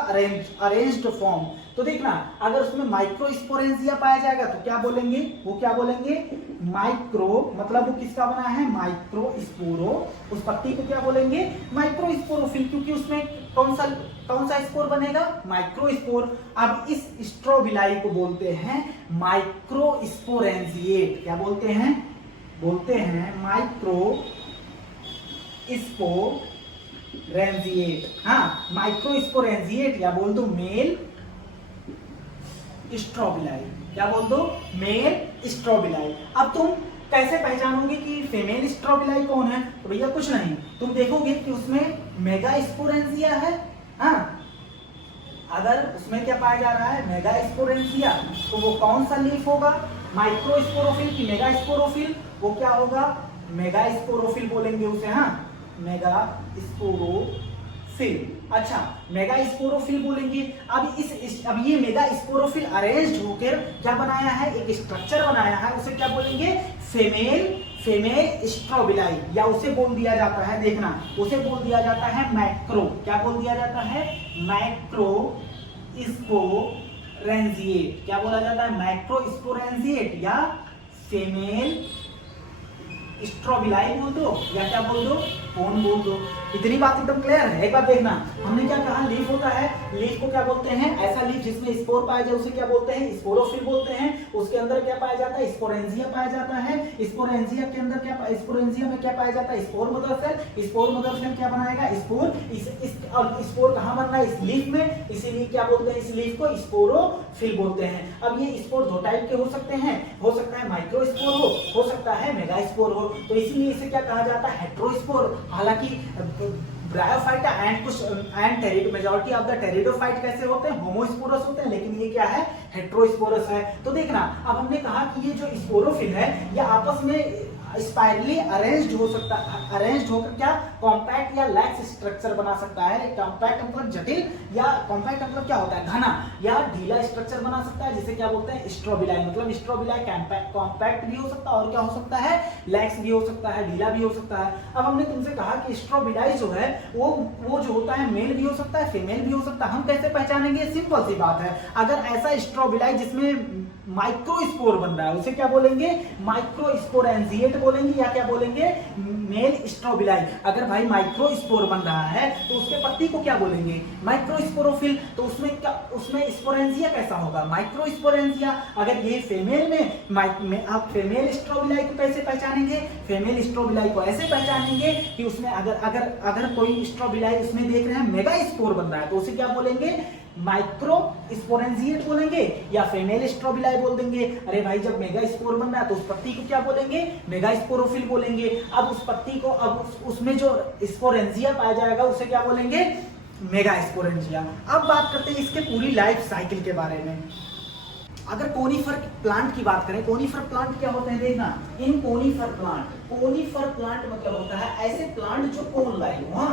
अरेंज्ड फॉर्म। तो देखना, अगर उसमें माइक्रो स्पोरेंजिया पाया जाएगा तो क्या बोलेंगे, वो क्या बोलेंगे, माइक्रो मतलब वो किसका बना है, माइक्रो स्पोरो। उस पत्ती को क्या बोलेंगे, माइक्रो स्पोरोफिल, क्योंकि उसमें कौन सा स्पोर बनेगा, माइक्रो स्पोर। अब इस स्ट्रोबिलाई को बोलते हैं माइक्रो स्पोरेंजिएट। क्या बोलते हैं, बोलते हैं माइक्रो स्पोरेंजिएट। हाँ, माइक्रो स्पोरेंजिएट, या बोल दो मेल स्ट्रोबिलाई। क्या बोल दो, मेल स्ट्रोबिलाई। अब तुम कैसे पहचानोगे कि फीमेल स्ट्रोबिलाई कौन है, तो भैया कुछ नहीं, तुम देखोगे कि उसमें मेगा स्पोरेंजिया है। हाँ, अगर उसमें क्या पाया जा रहा है, मेगा स्पोरेंजिया, तो वो कौन सा लीफ होगा, माइक्रो स्पोरोफिल की मेगा स्पोरोफिल, वो क्या होगा, मेगा स्पोरोफिल बोलेंगे उसे। हाँ, मेगा स्पोरोफिल। अच्छा, मेगा स्पोरोफिल बोलेंगे। अब ये मेगा स्पोरोफिल अरेंज्ड होकर क्या बनाया है, एक स्ट्रक्चर बनाया है, उसे क्या बोलेंगे, फीमेल स्ट्रोबिलाई, या उसे बोल दिया जाता है, देखना, उसे बोल दिया जाता है मैक्रो। क्या बोल दिया जाता है, मैक्रो स्पोरेंजिएट। क्या बोला जाता है, मैक्रो स्पोरेंजिएट या फीमेल स्ट्रोबिलाई बोल दो, या क्या बोल दो, कौन बोल दो। इतनी बात एकदम क्लियर है। एक बार देखना, हमने क्या कहा, लीफ होता है, लीफ को क्या बोलते हैं, ऐसा लीफ जिसमें स्पोर पाया जाए उसे क्या बोलते हैं, स्पोरोफिल बोलते हैं। उसके अंदर क्या पाया जाता है, स्पोरेंजिया पाया जाता है। स्पोरेंजिया के अंदर क्या, स्पोरेंजिया में क्या पाया जाता है, spore mother cell. Spore mother cell क्या बनाएगा, स्पोर। स्पोर कहाँ बनना है, इस लीफ में, इसीलिए क्या बोलते हैं, इस लीफ को स्पोरोफिल बोलते हैं। अब ये स्पोर दो टाइप के हो सकते हैं, हो सकता है माइक्रो स्पोर हो सकता है मेगा स्पोर हो, तो इसीलिए इसे क्या कहा जाता है, हेट्रोस्पोर। हालांकि bryophyta and majority of the pteridophyte कैसे होते हैं, होमोस्पोरस होते हैं, लेकिन ये क्या है, हेट्रोस्पोरस है। तो देखना, अब हमने कहा कि ये जो स्पोरोफिल है ये आपस में स्पाइरली अरेंज्ड हो सकता है, अरेंज्ड होकर क्या कॉम्पैक्ट या लैक्स स्ट्रक्चर बना सकता है। कॉम्पैक्ट मतलब जटिल, या कॉम्पैक्ट मतलब क्या होता है घना, या ढीला स्ट्रक्चर बना सकता है, जिसे क्या बोलते हैं स्ट्रोबिलाई। मतलब स्ट्रोबिलाई कॉम्पैक्ट भी हो सकता है और क्या हो सकता है लैक्स भी हो सकता है, ढीला भी हो सकता है। अब हमने तुमसे कहा कि स्ट्रोबिलाई जो है वो जो होता है मेल भी हो सकता है, फीमेल भी हो सकता है। हम कैसे पहचानेंगे? सिंपल सी बात है, अगर ऐसा स्ट्रोबिलाई जिसमें माइक्रोस्पोर बन रहा है उसे क्या बोलेंगे? माइक्रोस्पोरेंजिएट बोलेंगे, या क्या बोलेंगे? Male strobili. अगर भाई माइक्रोस्पोर बन रहा है तो उसके पत्ती को क्या बोलेंगे? माइक्रोस्पोरोफिल। तो उसमें क्या, उसमें स्पोरेंजिया कैसा होगा? माइक्रोस्पोरेंजिया। अगर ये फीमेल में आप फीमेल स्ट्रोबिलाई को कैसे पहचानेंगे? फीमेल स्ट्रोबिलाई को ऐसे पहचानेंगे कि उसमें अगर कोई स्ट्रोबिलाई उसमें देख रहे हैं मेगा स्पोर बन रहा है तो उसे क्या बोलेंगे? माइक्रो स्पोरेंजिएट बोलेंगे या फीमेल स्ट्रोबिलाई बोल देंगे। अरे भाई जब मेगा स्पोर बन रहा है तो उस पत्ती को क्या बोलेंगे? मेगा स्पोरोफिल बोलेंगे। अब उस पत्ती को, अब उसमें जो स्पोरेंजिया पाया जाएगा उसे क्या बोलेंगे? Mega sporangia. अब बात करते हैं इसके पूरी लाइफ साइकिल के बारे में। अगर कोनिफर प्लांट की बात करें, कोनिफर प्लांट क्या होते हैं देखना, इन कोनिफर प्लांट मतलब होता है ऐसे प्लांट जो कोन लाइक हो।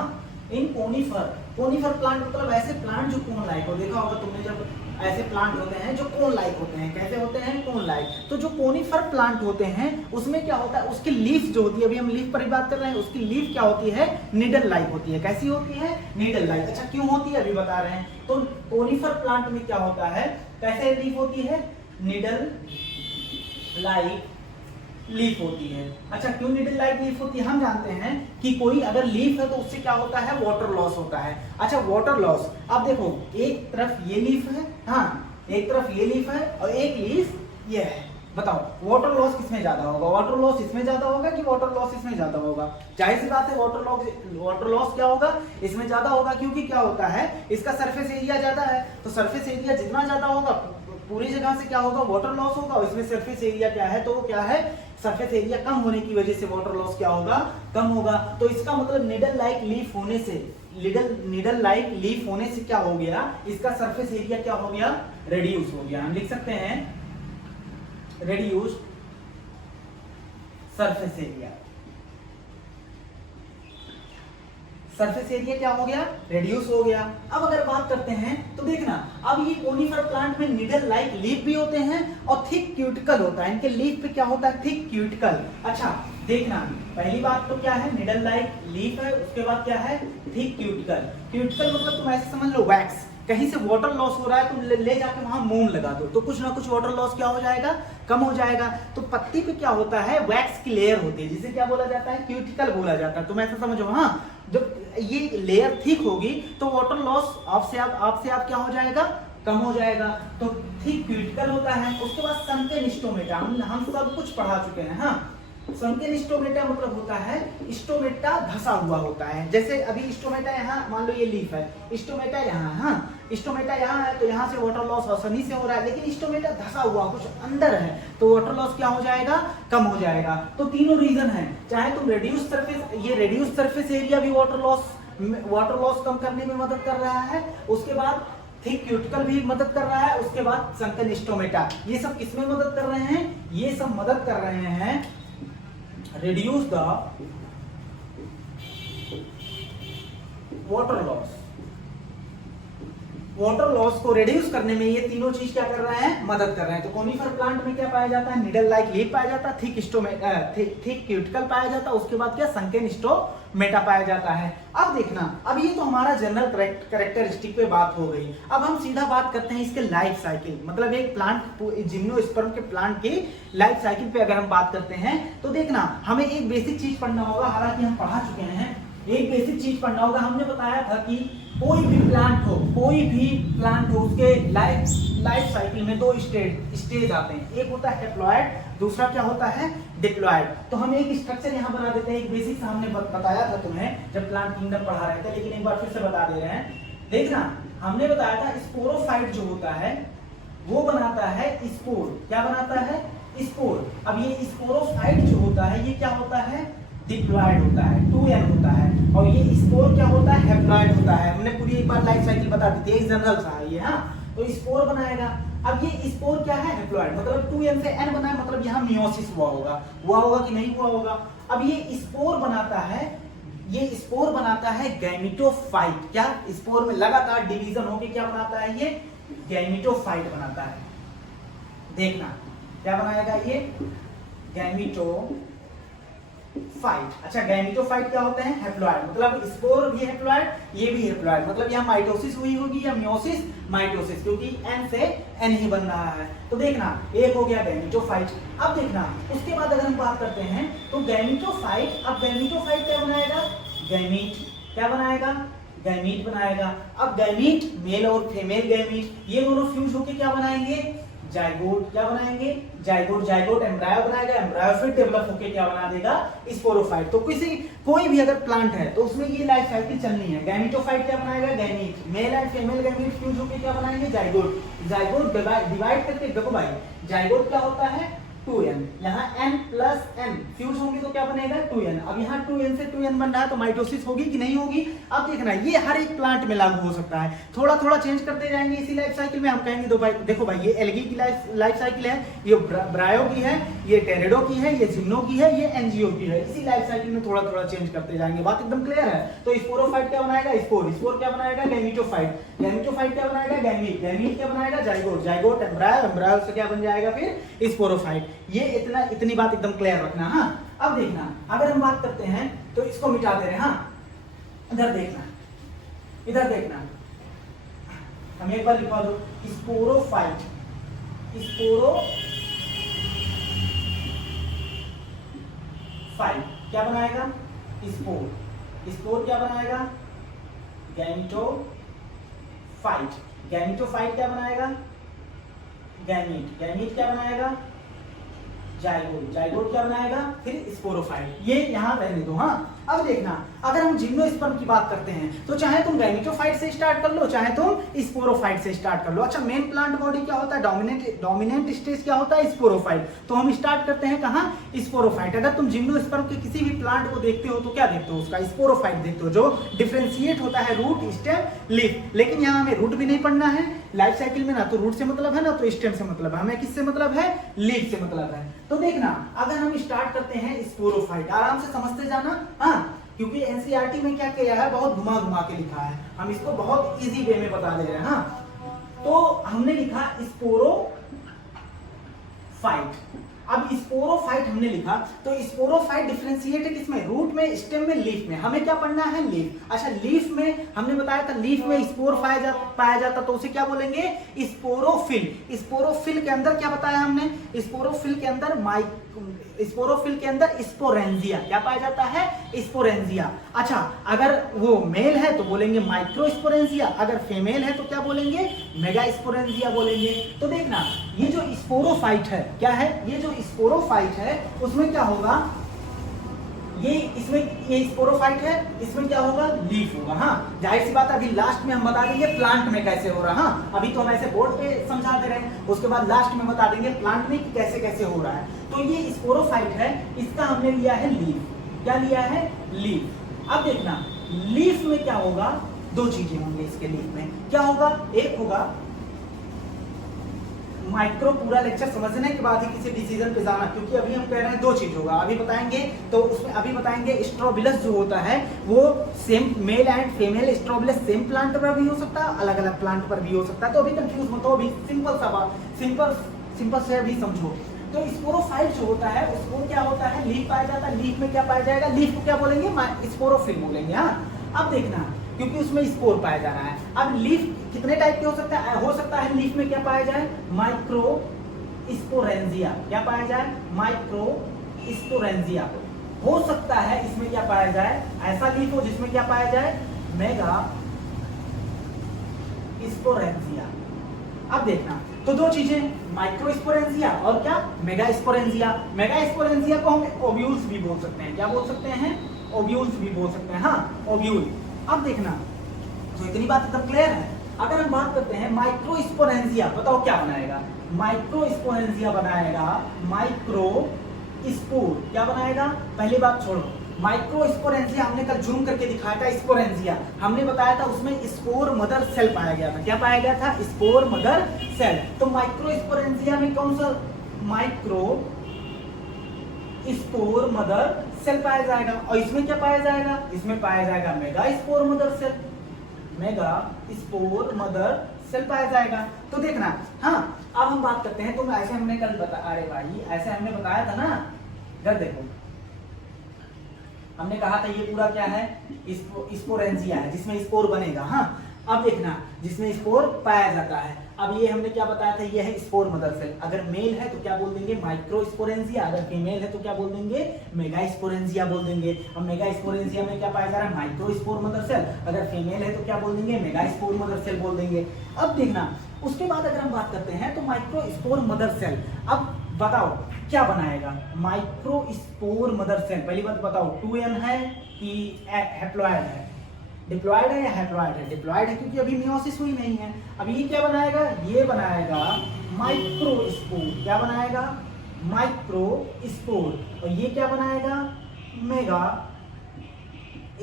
इन कोनिफर प्लांट मतलब ऐसे प्लांट जो कोन लाइक हो। देखा होगा तुमने जब ऐसे प्लांट होते हैं जो कोन लाइक होते हैं, कैसे होते हैं? Cone like. तो जो कोनिफर प्लांट होते हैं उसमें क्या होता है, उसकी लीफ जो होती है, अभी हम लीफ पर ही बात कर रहे हैं, उसकी लीफ क्या होती है? निडल लाइक होती है। कैसी होती है? Needle like. अच्छा क्यों होती है अभी बता रहे हैं। तो कोनिफर प्लांट में क्या होता है, कैसे लीफ होती है? निडल लाइक लीफ होती है। अच्छा क्यों निडल लाइक लीफ होती है? हम जानते हैं कि कोई अगर लीफ है तो उससे क्या होता है? वाटर लॉस होता है। अच्छा वाटर लॉस, अब देखो एक तरफ ये लीफ है, हाँ एक तरफ ये लीफ है और एक लीफ ये है। बताओ वाटर लॉस किसमें ज्यादा होगा? वाटर लॉस इसमें ज्यादा होगा कि वाटर लॉस इसमें ज्यादा होगा? जाहिर सी बात है वाटर लॉस क्या होगा? इसमें ज्यादा होगा, क्योंकि क्या होता है इसका सरफेस एरिया ज्यादा है। तो सरफेस एरिया जितना ज्यादा होगा पूरी जगह से क्या होगा? वाटर लॉस होगा। और इसमें सरफेस एरिया क्या है? तो क्या है? सरफेस एरिया कम होने की वजह से वाटर लॉस क्या होगा? कम होगा। तो इसका मतलब निडल लाइक लीफ होने से, निडल लाइक लीफ होने से क्या हो गया? इसका सरफेस एरिया क्या हो गया? रेड्यूस हो गया। हम लिख सकते हैं reduced surface area. Surface area क्या हो गया? रेड्यूस हो गया। अब अगर बात करते हैं तो देखना, अब ये कोनिफर प्लांट में निडल लाइक लीफ भी होते हैं और थिक क्यूटिकल होता है। इनके लीफ पे क्या होता है? Thick cuticle. अच्छा देखना, पहली बात तो क्या है? निडल लाइक लीफ है, उसके बाद क्या है? Thick cuticle. क्यूटिकल मतलब तुम ऐसे समझ लो वैक्स। कहीं से वाटर लॉस हो रहा है तुम ले जाके वहां मोम लगा दो तो कुछ ना कुछ वाटर लॉस क्या हो जाएगा? कम हो जाएगा। तो पत्ती पे क्या होता है? वैक्स की लेयर होती है, जिसे क्या बोला जाता है? क्यूटिकल बोला जाता है। तुम ऐसा समझो, हाँ जब ये लेयर थिक होगी तो वाटर लॉस आपसे आप क्या हो जाएगा? कम हो जाएगा। तो थिक क्यूटिकल होता है। उसके बाद संकेन स्टोमेटा, हम सब कुछ पढ़ा चुके हैं। हाँ संकेन स्टोमेटा मतलब होता है स्टोमेटा धसा हुआ होता है। जैसे अभी स्टोमेटा यहाँ मान लो ये लीफ है, स्टोमेटा यहाँ है, हाँ स्टोमेटा यहाँ है तो यहाँ से वाटर लॉस आसानी से हो रहा है, लेकिन स्टोमेटा धसा हुआ कुछ अंदर है तो वाटर लॉस क्या हो जाएगा? कम हो जाएगा। तो तीनों रीजन है, चाहे तुम रेड्यूस सरफेस, ये रेड्यूस सरफेस एरिया भी वाटर लॉस कम करने में मदद कर रहा है। उसके बाद थिक क्यूटिकल भी मदद कर rहा है। उसके बाद संकेन स्टोमेटा, ये सब किसमें मदद कर रहे हैं? ये सब मदद कर रहे हैं reduce the water loss। Water loss को रिड्यूस करने में ये तीनों चीज क्या कर रहे हैं? मदद कर रहे हैं। तो कोनिफर प्लांट में क्या पाया जाता है? निडल लाइक लीफ पाया जाता है, थिक क्यूटिकल पाया जाता है, उसके बाद क्या? संकेन स्टोमेटा पाया जाता है। अब देखना, अब ये तो हमारा जनरल कैरेक्टरिस्टिक पे बात हो गई। अब हम सीधा बात करते हैं इसके लाइफ साइकिल, मतलब एक प्लांट जिम्नोस्पर्म के प्लांट की लाइफ साइकिल पे अगर हम बात करते हैं तो देखना हमें एक बेसिक चीज पढ़ना होगा, हालांकि हम पढ़ा चुके हैं। एक बेसिक चीज पढ़ना होगा। हमने बताया था कि कोई भी प्लांट हो उसके लाइफ साइकिल में दो स्टेज आते हैं। एक होता है हैप्लॉइड, दूसरा क्या होता है? डिप्लॉइड। तो हम एक स्ट्रक्चर यहाँ बना देते हैं। एक बेसिक हमने बताया था तुम्हें जब प्लांट किंगडम पढ़ा रहे थे, लेकिन एक बार फिर से बता दे रहे हैं। देखना हमने बताया था स्पोरोफाइट जो होता है वो बनाता है स्पोर। क्या बनाता है? स्पोर। अब ये स्पोरोफाइट जो होता है ये क्या होता है? डिप्लॉइड होता है, 2n होता है। और ये स्पोर क्या होता है? हैप्लॉइड होता है। हमने पूरी एक बार लाइफ साइकिल बता दी थी, एक जनरल सा है ये। हाँ तो स्पोर बनाएगा। अब ये स्पोर क्या है, हैप्लॉइड, मतलब 2n से n बना है, मतलब यहाँ मियोसिस हुआ होगा कि नहीं हुआ होगा। अब ये स्पोर बनाता है, ये स्पोर बनाता है गैमेटोफाइट। क्या स्पोर में लगातार डिवीजन होके क्या बनाता है, ये गैमेटोफाइट बनाता है। देखना क्या बनाएगा ये, गैमेटोफाइट। अच्छा, गैमेटोफाइट क्या होते हैं, हैप्लॉइड, मतलब स्पोर भी हैप्लॉइड, ये भी हैप्लॉइड, मतलब यहाँ माइटोसिस हुई होगी या मियोसिस माइटोसिस, क्योंकि n से n ही बन रहा है। तो देखना एक हो गया गैमेटोफाइट। अब देखना उसके बाद अगर हम बात करते हैं तो गैमेटोफाइट, अब गैमेटोफाइट क्या बनाएगा, गैमीट, क्या बनाएगा, गैमीट बनाएगा। अब गैमीट, मेल और फीमेल गैमीट, ये दोनों फ्यूज होके क्या बनाएंगे, जाइगोट, क्या बनाएंगे, जाइगोट, जाइगोट एम्ब्रायो बनाएगा, एम्ब्रायो फिर डेवलप होके क्या बना देगा, स्पोरोफाइट। तो कोई भी अगर प्लांट है तो उसमें ये लाइफ साइकिल चलनी है। गैमेटोफाइट क्या बनाएगा, gamete, male and female gamete fuse होके क्या बनाएंगे, जाइगोट, जाइगोट डिवाइड करके, देखो भाई जाइगोट क्या होता है 2n, यहाँ n प्लस n फ्यूज होंगे तो क्या बनेगा 2n। अब यहाँ 2n से 2n बन रहा है तो माइटोसिस होगी कि नहीं होगी। अब देखना ये हर एक प्लांट में लागू हो सकता है, थोड़ा थोड़ा चेंज करते जाएंगे इसी लाइफ साइकिल में। हम कहेंगे तो भाई देखो भाई ये एल्गी की लाइफ साइकिल है, ये ब्रायो की है, ये टेरेडो की है, ये जिम्नो की है, ये एनजीओ की है। इसी लाइफ साइकिल में थोड़ा थोड़ा चेंज करते जाएंगे। बात एकदम क्लियर है। तो स्पोरोफाइट क्या बनाएगा, स्पोर, स्पोर क्या बनाएगा, गैमेटोफाइट, गैमेटोफाइट क्या बनाएगा, गैमीट, गैमीट क्या बनाएगा, जाइगोट, जाइगोट एम्ब्रायो, एम्ब्रायो से क्या बन जाएगा फिर स्पोरोफाइट। ये इतनी बात एकदम क्लियर रखना। हाँ, अब देखना अगर हम बात करते हैं तो इसको मिटा दे रहे हैं। हाँ, इधर देखना, इधर देखना, हम एक बार लिखवा दो स्पोरोफाइट, स्पोरोफाइट क्या बनाएगा, स्पोर, स्पोर क्या बनाएगा, गैमेटोफाइट, गैमेटोफाइट क्या बनाएगा, गैमीट, गैमीट क्या बनाएगा, जाइगोट, जाइगोट क्या बनाएगा फिर स्पोरोफाइट। ये यहाँ रहने दो। हाँ, अब देखना अगर हम जिम्नोस्पर्म की बात करते हैं तो चाहे तुम गैमेटोफाइट से स्टार्ट कर लो, चाहे तुम स्पोरोफाइट से स्टार्ट कर लो। अच्छा, मेन प्लांट बॉडी क्या होता है, डोमिनेंट स्टेज क्या होता है, स्पोरोफाइट। तो हम स्टार्ट करते हैं कहाँ, स्पोरोफाइट। अगर तुम जिम्नोस्पर्म के किसी भी प्लांट को देखते हो तो क्या देखते हो, उसका स्पोरोफाइट देखते हो, जो डिफरेंशिएट होता है रूट, स्टेम, लीफ। लेकिन यहाँ हमें रूट भी नहीं पढ़ना है लाइफ साइकिल में, ना तो रूट से मतलब है ना तो स्टेम से मतलब है, हमें किससे मतलब है, लीफ से मतलब है। तो देखना अगर हम स्टार्ट करते हैं स्पोरोफाइट, आराम से समझते जाना। हाँ, क्योंकि एनसीईआरटी में क्या किया है, बहुत घुमा घुमा के लिखा है, हम इसको बहुत इजी वे में बता दे रहे हैं। हाँ, तो हमने लिखा स्पोरोफाइट। अब स्पोरोफाइट हमने लिखा तो स्पोरोफाइट डिफरेंशिएट है किसमें, रूट में, स्टेम में, लीफ में। हमें क्या पढ़ना है, लीफ। अच्छा, लीफ में हमने बताया था लीफ में स्पोर पाया जाता तो उसे क्या बोलेंगे, स्पोरोफिल। स्पोरोफिल के अंदर क्या बताया हमने, स्पोरोफिल के अंदर स्पोरोफिल के अंदर स्पोरेंजिया क्या पाया जाता है, स्पोरेंजिया। अच्छा, अगर वो मेल है तो बोलेंगे माइक्रोस्पोरेंजिया, अगर फीमेल है तो क्या बोलेंगे, मेगास्पोरेंजिया बोलेंगे। तो देखना ये जो स्पोरोफाइट है क्या है, ये जो स्पोरोफाइट है उसमें क्या होगा, ये स्पोरोफाइट है, इसमें क्या होगा, लीफ होगा। हाँ, जाहिर सी बात है, अभी लास्ट में हम बता देंगे प्लांट में कैसे हो रहा है। हाँ, अभी तो हम ऐसे बोर्ड पे समझा दे रहे हैं, उसके बाद लास्ट में बता देंगे प्लांट में कि कैसे कैसे हो रहा है। तो ये स्पोरोफाइट है, इसका हमने लिया है लीफ। क्या लिया है, लीफ। अब देखना लीफ में क्या होगा, दो चीजें होंगी इसके लीफ में। क्या होगा, एक होगा माइक्रो, पूरा लेक्चर समझने के बाद ही किसी डिसीजन पे जाना, क्योंकि अभी हम कह रहे हैं दो चीज होगा। अभी बताएंगे तो उसमें अभी बताएंगे स्ट्रोबिलस जो होता है वो same male and female strobilus same plant पर भी हो सकता है, अलग अलग प्लांट पर भी हो सकता है। तो अभी कंफ्यूज मत हो, अभी सिंपल सा बात, सिंपल से अभी समझो। तो स्पोरोफाइट जो होता है उसको क्या होता है, लीफ पाया जाता है। लीफ में क्या पाया जाएगा, लीफ को क्या बोलेंगे, स्पोरोफिल बोलेंगे। हाँ, अब देखना क्योंकि उसमें स्पोर पाया जा रहा है। अब लीफ कितने टाइप के हो सकता है लीफ में क्या पाया जाए, माइक्रो स्पोरेंजिया। क्या पाया जाए, माइक्रो स्पोरेंजिया हो सकता है। इसमें क्या पाया जाए, ऐसा लीफ हो जिसमें क्या पाया जाए, मेगा स्पोरेंजिया। अब देखना तो दो चीजें, माइक्रो स्पोरेंजिया और क्या, मेगा स्पोरेंजिया। मेगा स्पोरेंजिया को हम ओव्यूल्स भी बोल सकते हैं। क्या बोल सकते हैं, ओव्यूल्स भी बोल सकते हैं। हाँ, ओव्यूल। अब देखना तो इतनी बात एकदम क्लियर है। अगर हम बात करते हैं माइक्रो स्पोरेंजिया, बताओ क्या बनाएगा, माइक्रो स्पोरेंजिया बनाएगा, माइक्रो स्पोर क्या बनाएगा, पहली बात छोड़ो, माइक्रोस्पोरेंजिया हमने कल जूम करके दिखाया था, स्पोरेंजिया हमने बताया था, उसमें स्पोर मदर सेल पाया गया था। क्या पाया गया था? Spore mother cell. तो माइक्रोस्पोरेंजिया में कौन सा माइक्रो स्पोर मदर सेल पाया जाएगा, और इसमें क्या पाया जाएगा? इसमें पाया जाएगा mega spore mother cell, mega spore mother cell पाया जाएगा। तो देखना, हाँ अब हम बात करते हैं, तो ऐसे हमने कल अरे भाई ऐसे हमने बताया था ना, इधर देखो हमने कहा था ये पूरा क्या है? स्पोरेंजिया है, जिसमें स्पोर बनेगा। हाँ अब देखना, जिसमें स्पोर पाया जाता है। अब ये हमने क्या बताया था? ये है स्पोर मदर सेल। अगर मेल है तो क्या बोल देंगे? माइक्रोस्पोरेंजिया। अगर फीमेल है तो क्या बोल देंगे? मेगास्पोरेंजिया बोल देंगे। अब मेगास्पोरेंजिया में क्या पाया जा रहा है? Microspore mother cell. अगर फीमेल है तो क्या बोल देंगे? मेगास्पोर मदर सेल बोल देंगे। अब देखना, उसके बाद अगर हम बात करते हैं तो माइक्रोस्पोर मदर सेल, अब बताओ क्या बनाएगा? माइक्रोस्पोर मदर सेल, पहली बात बताओ 2n है कि हैप्लॉइड है? डिप्लॉयड है या हैप्लॉइड है? डिप्लॉयड है, क्योंकि अभी मियोसिस हुई नहीं है। अब ये क्या बनाएगा? ये बनाएगा माइक्रोस्पोर। क्या बनाएगा? माइक्रोस्पोर। और ये क्या बनाएगा? Mega